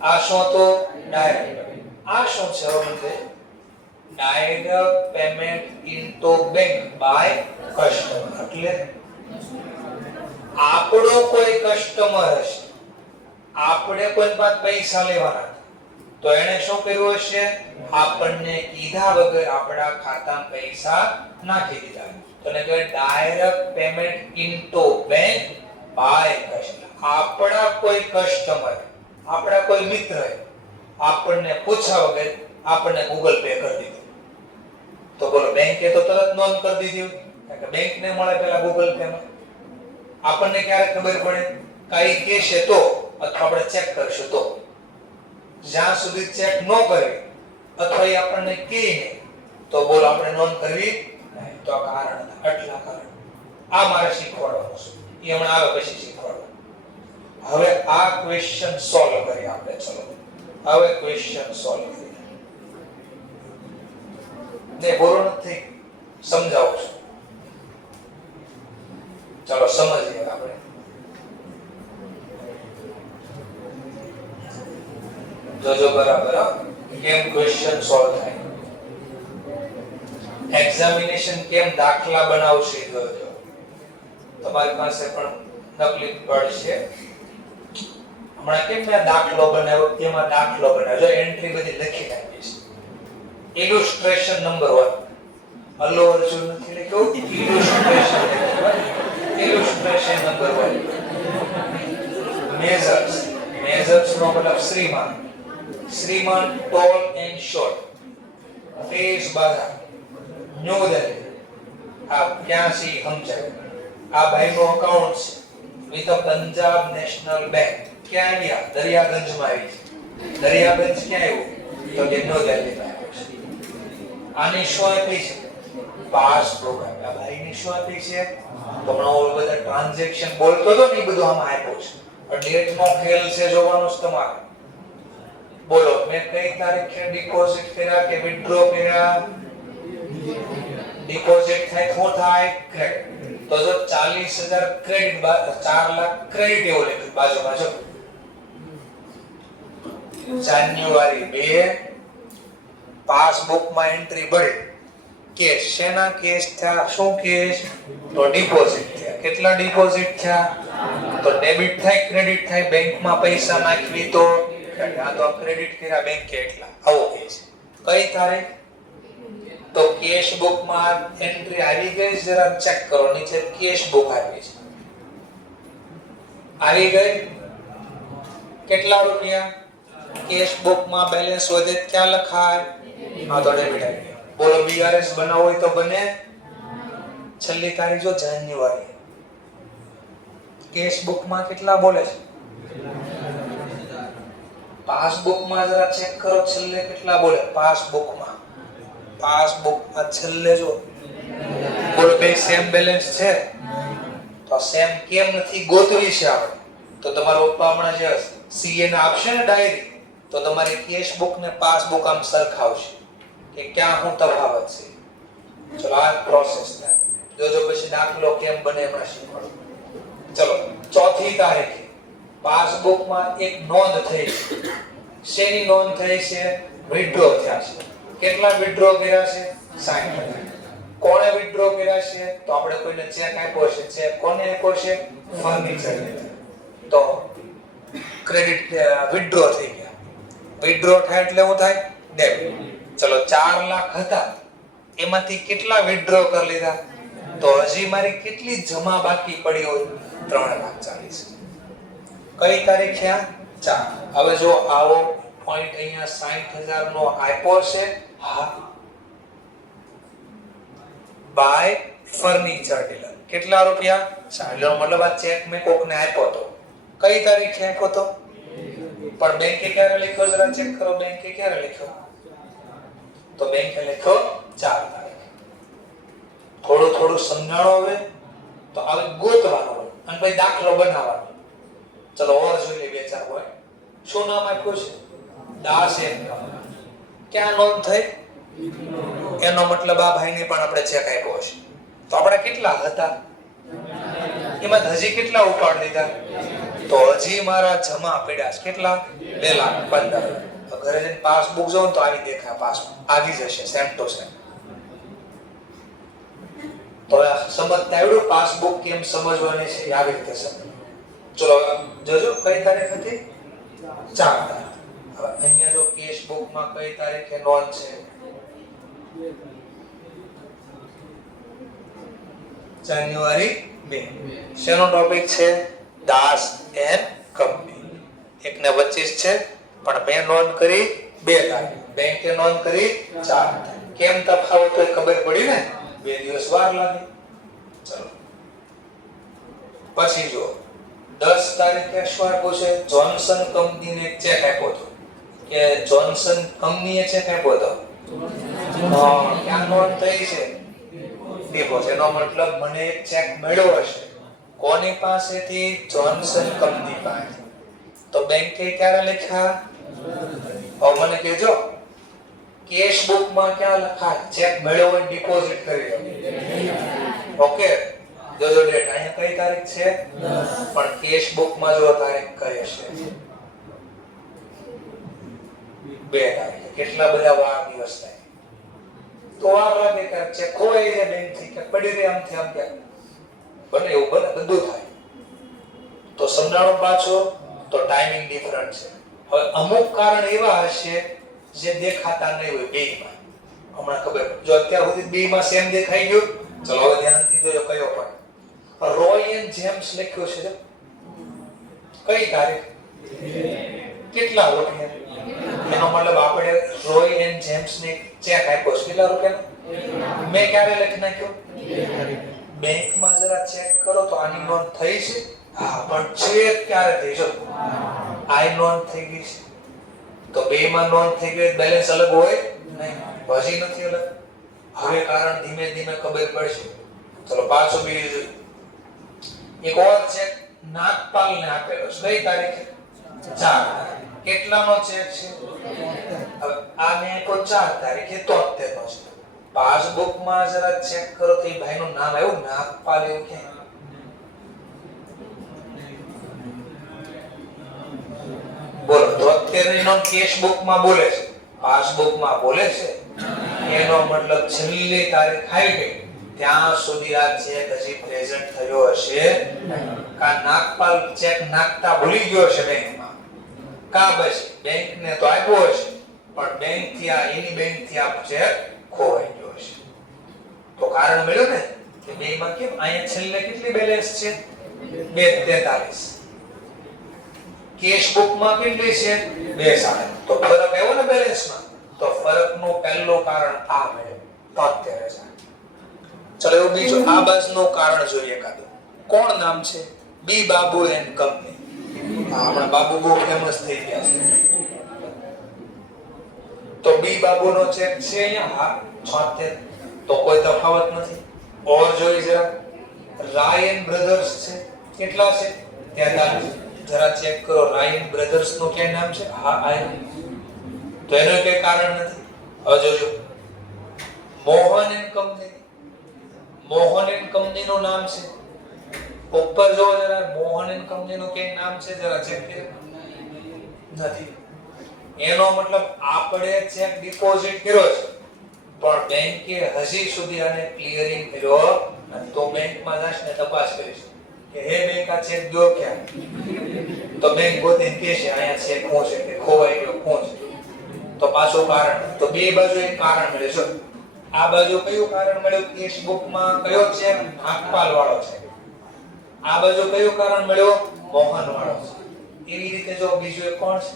આ શું હતો? ડાયરેક્ટ. આ શું છે? હવે direct payment into bank by customer. એટલે આપણો કોઈ કસ્ટમર હશે, આપણે કોઈ પાસે પૈસા લેવાના તો એને શું કર્યું હશે? આપણને કીધા વગર આપણા ખાતામાં પૈસા નાખી દીધા. તો એને કહેવાય direct payment into bank by customer. આપણા કોઈ કસ્ટમર, આપણા કોઈ મિત્ર આપણને પૂછ્યા વગર આપણને ગૂગલ પે કરી દીધું. તો બોલો બેંકે તો તરત નોંધ કરી દીધી, કારણ કે બેંક ને મળે પેલા ગૂગલ પે માં. આપણને ક્યારે ખબર પડે? કઈ કહેશે તો અથવા આપણે ચેક કરશું તો. જ્યાં સુધી ચેક ન કરે અથવા એ આપણને કહે નહીં તો બોલો આપણે નોંધ કરવી નહીં. તો આ કારણ આટલા કારણ આ મારે શીખવાડવાનું છે. એ હમણાં આવે પછી શીખવાડવાનું. હવે આ ક્વેશ્ચન સોલ્વ કરીએ આપણે. ચલો હવે ક્વેશ્ચન સોલ્વ કરીએ. ને બોલો નથી સમજાવું છું. ચલો સમજીએ આપણે. જોજો બરાબર કેમ ક્વેશ્ચન સોલ્વ થાય. એક્ઝામિનેશન કેમ દાખલા બનાવશે જોજો. તમારી પાસે પણ નકલી પડશે. હમણાં કેમ મેં દાખલો બનાવ્યો, તેમાં દાખલો બનાવ્યો. જો એન્ટ્રી બધી લખી નાખી છે. ઇલુસ્ટ્રેશન નંબર 1. અલ્લુ અર્જુન નથી લખ્યું, ઇલુસ્ટ્રેશન લખ્યું. ઇલુસ્ટ્રેશન નંબર 1. મેજર્સ. મેજર્સ નો મતલબ શ્રીમાન. શ્રીમાન ટોલ એન્ડ શોર્ટ. ફેસ બાધા. ન્યૂ દિલ્હી. આ 82 સમજાય. આ ભાઈનો અકાઉન્ટ છે વિથ પંજાબ નેશનલ બેંક. ક્યાં આવ્યા? દરિયાગંજમાં આવી છે. દરિયાગંજ ક્યાં આવ્યું? તો કે ન્યૂ દિલ્હીમાં આવ્યું છે. આની શું આપી છે? પાસબુક. આ ભાઈની શું આપી છે? તો હમણાં બધા ટ્રાન્ઝેક્શન બોલતો હતો ને એ બધું આમાં આપ્યું છે. ડેટ નો ખેલ છે, જોવાનું છે તમારે. બોલો મેં કઈ તારીખે ડિપોઝિટ કર્યા કે વિથડ્રો કર્યા? ડિપોઝિટ થાય શું થાય? ક્રેડિટ. તો જો 40,000 ક્રેડિટ 4 લાખ ક્રેડિટ એવું લખ્યું બાજુમાં જો. જાન્યુઆરી 2 પાસબુકમાં એન્ટ્રી ભરી. કેશ શેના કેશ થયા? શું કેશ? તો ડિપોઝિટ થયા. કેટલા ડિપોઝિટ થયા? તો ડેબિટ થાય ક્રેડિટ થાય? બેંકમાં પૈસા નાખવી તો આ તો ક્રેડિટ કર્યા બેંકે એટલા. આવો કેસ. કઈ તારીખ? તો કેશ બુકમાં એન્ટ્રી આવી ગઈ, જરા ચેક કરો. નીચે કેશ બુક આવી છે. આવી ગઈ. કેટલા રૂપિયા? કેશ બુકમાં બેલેન્સ વધે ક્યાં લખાય? હા તો ડેબિટ આવી ગયો. બોલો બીઆરએસ બનાવવો હોય તો બને? છેલ્લી તારીખ જો જાન્યુઆરી. કેશ બુકમાં કેટલા બોલે છે? પાસબુકમાં જરા ચેક કરો છેલ્લે કેટલા બોલે. પાસબુકમાં છેલ્લે જો બોલો બે સેમ બેલેન્સ છે. તો સેમ કેમ નથી ગોતવી છે આપણે? તો તમારો પપ્પા હમણાં જે સીએ ને આપશે ને ડાયરી તો તમારી કેશ બુક ને પાસબુક આમ સરખાવશે કે ક્યાં શું તફાવત છે. ચલો આ પ્રોસેસ થાય. જોજો પછી દાખલો કેમ બને એમાં શીખવાડો. ચલો ચોથી તારીખે પાસબુકમાં એક નોંધ થઈ છે. શેની નોંધ થઈ છે? વિથડ્રો થયા છે. કેટલા વિથડ્રો કર્યા છે? 60,000. કોણે વિથડ્રો કર્યા છે? તો આપણે કોઈને ચેક આપ્યો છે. ચેક કોને આપ્યો છે? ફર્નિચર. તો ક્રેડિટ વિથડ્રો થઈ ગયા. વિથડ્રો થાય એટલે શું થાય? ડેબિટ. ચલો 4 લાખ હતા એમાંથી કેટલા વિથડ્રો કરી લીધા? તો હજી મારી કેટલી જમા બાકી પડી હોય? 3,40,000. કઈ તારીખે? 4. હવે જો આવો પોઈન્ટ અહીંયા 60,000 નો આપ્યો છે. હા, બાય ફર્નિચર ડીલર. કેટલા રૂપિયા? 60. મતલબ આ ચેક મેં કોકને આપ્યો તો. કઈ તારીખે આપ્યો તો? પણ બેંકે ક્યારે લખ્યો? જરા ચેક કરો. બેંકે ક્યારે લખ્યો? તો બેંકે લખ્યો 4 તારીખે. થોડું સમજાણો. હવે તો હવે ગોતવાનું હોય અને પછી દાખલો બનાવવાનો. ચલો ઓર જોઈ લે 2-4 હોય. શું નામ આપ્યું છે? દાસ એન્ડ કંપની. ક્યાં નોંધ થઈ? એનો મતલબ આ ભાઈને પણ આપણે ચેક આપ્યો છે. તો આપણે કેટલા હતા? એમાં હજી કેટલા ઉપાડ લીધા? તો હજી મારા જમા પડ્યા છે. કેટલા? 2,15,000. ઘરે જઈને પાસબુક જોઉં તો આવી દેખાય. પાસબુક આવી જશે સેમ ટુ સેમ. તો સમજતા આવડ્યું પાસબુક કેમ સમજવાની છે? આવી રીતે સમજ. ચલો જોજો કઈ તારીખ હતી? 4 તારીખ. હવે અહીંયા જો કેશ બુકમાં કઈ તારીખે નોંધ છે? જાન્યુઆરી 2. શેનો ટોપિક છે? દાસ એન્ડ કંપની. 1 ને 25 છે પણ મેં નોંધ કરી 2 તારીખ. બેંકે નોંધ કરી 4 તારીખ. કેમ તફાવત હોય ખબર પડી ને? 2 દિવસ વાર લાગી. ચલો પછી જો 10 તારીખે શું આપ્યું છે? જોન્સન કંપનીને એક ચેક આપ્યો હતો. કે જોન્સન કંપનીએ ચેક આપ્યો હતો. ક્યાં નોંધ થઈ છે? ડિપોઝિટ. એનો મતલબ મને એક ચેક મળ્યો હશે. કોની પાસેથી? જોન્સન કંપની પાસે. તો બેંકે ક્યારે લખ્યા? હવે મને કહેજો કેશ બુકમાં ક્યાં લખાય? ચેક મળ્યો હોય ડિપોઝિટ કરી દો. ઓકે, જોજો ડેટ અહીંયા કઈ તારીખ છે? પણ કેશ બુકમાં જો તારીખ કઈ હશે? 2 તારીખ. કેટલા બધા વાર દિવસ થાય. તો વાર લાગે કે ચેક ખોવાઈ જાય બેંક થી કે પડી રહે આમથી આમ ક્યાં બને એવું બને બધું થાય. તો સમજાણો પાછો તો ટાઈમિંગ ડિફરન્ટ છે. હવે અમુક કારણ એવા હશે જે દેખાતા નહીં હોય બેમાં. હમણાં ખબર જો અત્યાર સુધી બેમાં સેમ દેખાઈ ગયું. ચલો હવે ધ્યાનથી જોજો કયો પણ. રોય એન્ડ જેમ્સ લખ્યો છે. કઈ તારીખ? કેટલા રૂપિયા? એનો મતલબ આપણે રોય એન્ડ જેમ્સ ને ચેક આપ્યો છે. કેટલા રૂપિયા? મેં ક્યારે લખી નાખ્યો? બેંકમાં જરા ચેક કરો તો આની નોંધ થઈ છે. હા, પણ ચેક ક્યારે થઈ? જો આઈ નોંધ થઈ ગઈ છે. તો બેમાં નોંધ થઈ ગઈ. બેલેન્સ અલગ હોય નહીં? હજી નથી અલગ. હવે કારણ ધીમે ધીમે ખબર પડશે. ચલો પાછો બીજું એક ઓર ચેક નાગપાલને આપેલો છે. કઈ તારીખે? 4. કેટલાનો ચેક છે? હવે આ મેં કો 4 તારીખે 73 નો છે. પાસબુકમાં જરા ચેક કરો તો એ ભાઈનું નામ આવ્યું નાગપાલ એવું કે? બોલો 73 નો કેશ બુકમાં બોલે છે, પાસબુકમાં બોલે છે. એનો મતલબ છેલ્લી તારીખ આવી ગઈ ત્યાં સુધી આ ચેક હજી પ્રેઝન્ટ થયો હશે. કા નાગપાલ ચેક નાખતા ભૂલી ગયો છે બેંકમાં. કા બસ બેંકને તો આપ્યો હશે પણ બેંક થી આ એની બેંક થી આ ચેક ખોવાઈ ગયો હશે. તો કારણ મળ્યું ને કે બેંકમાં કેમ અહીંયા છેલ્લે કેટલી બેલેન્સ છે? 243. કેશ બુકમાં કેટલી છે? 260. તો ફરક આવ્યો ને બેલેન્સમાં. તો ફરકનું પહેલું કારણ આ મળ્યું 73,000. ચલો એવું બીજું આ બાજુનું કારણ જોઈએ કાદો. કોણ નામ છે? બી બાબુ એન્ડ કંપની. હમણાં બાબુ બહુ ફેમસ થઈ ગયા છે. તો બી બાબુનો ચેક છે અહીંયા 76. તો કોઈ તફાવત નથી. ઓર જોઈ જરા રાયન બ્રધર્સ છે. કેટલા છે? 43. જરા ચેક કરો, રાયન બ્રધર્સ નું ક્યાં નામ છે? હા આયન. તો એનું કઈ કારણ નથી. હવે જોજો, Mohan and company, Mohan and company નું નામ છે. ઉપર જો જરા મોહન એન્ડ કંપની નું ક્યાં નામ છે? જરા ચેક કરો. નથી. એનો મતલબ આપણે ચેક ડિપોઝિટ કર્યો છે, પણ બેંકે હજી સુધી આને ક્લિયરિંગ કર્યો નથી. તો બેંકમાં જાશ ને તપાસ કરીશ કે હે બેંક આ ચેક ગયો ક્યાં? તો બેંક પોતે કહે છે અહીંયા ચેક શું છે કે ખોવાઈ ગયો શું છે? તો પાછું કારણ. તો બે બાજુ એક કારણ મળે છે. આ બાજુ કયું કારણ મળ્યું? કેશ બુકમાં કયો ચેક? નાગપાલ વાળો છે. આ બાજુ કયું કારણ મળ્યું? મોહન વાળો છે. એવી રીતે જો બીજું એક કોણ છે?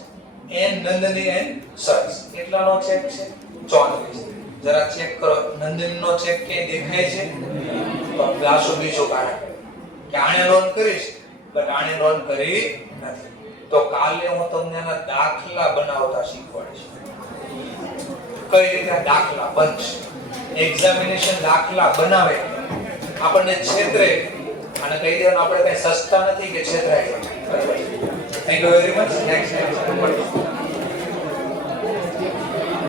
એન નંદની એન સર્ચ. કેટલાનો ચેક છે? 34. જરા ચેક કરો, નંદનનો ચેક કે દેખાય છે? તો પાછું બીજું કારણ કે આણે લોન કરી છે, બટ આણે લોન કરી નથી. તો કાલે હું તમને આના દાખલા બનાવતા શીખવાડીશ. કઈ રીતે દાખલા બનશે. એક્ઝામિનેશન દાખલા બનાવે, આપણને છેતરે અને કહી દેવાનું આપણે કઈ સસ્તા નથી કે છેતરાય. Thank you very much. Next time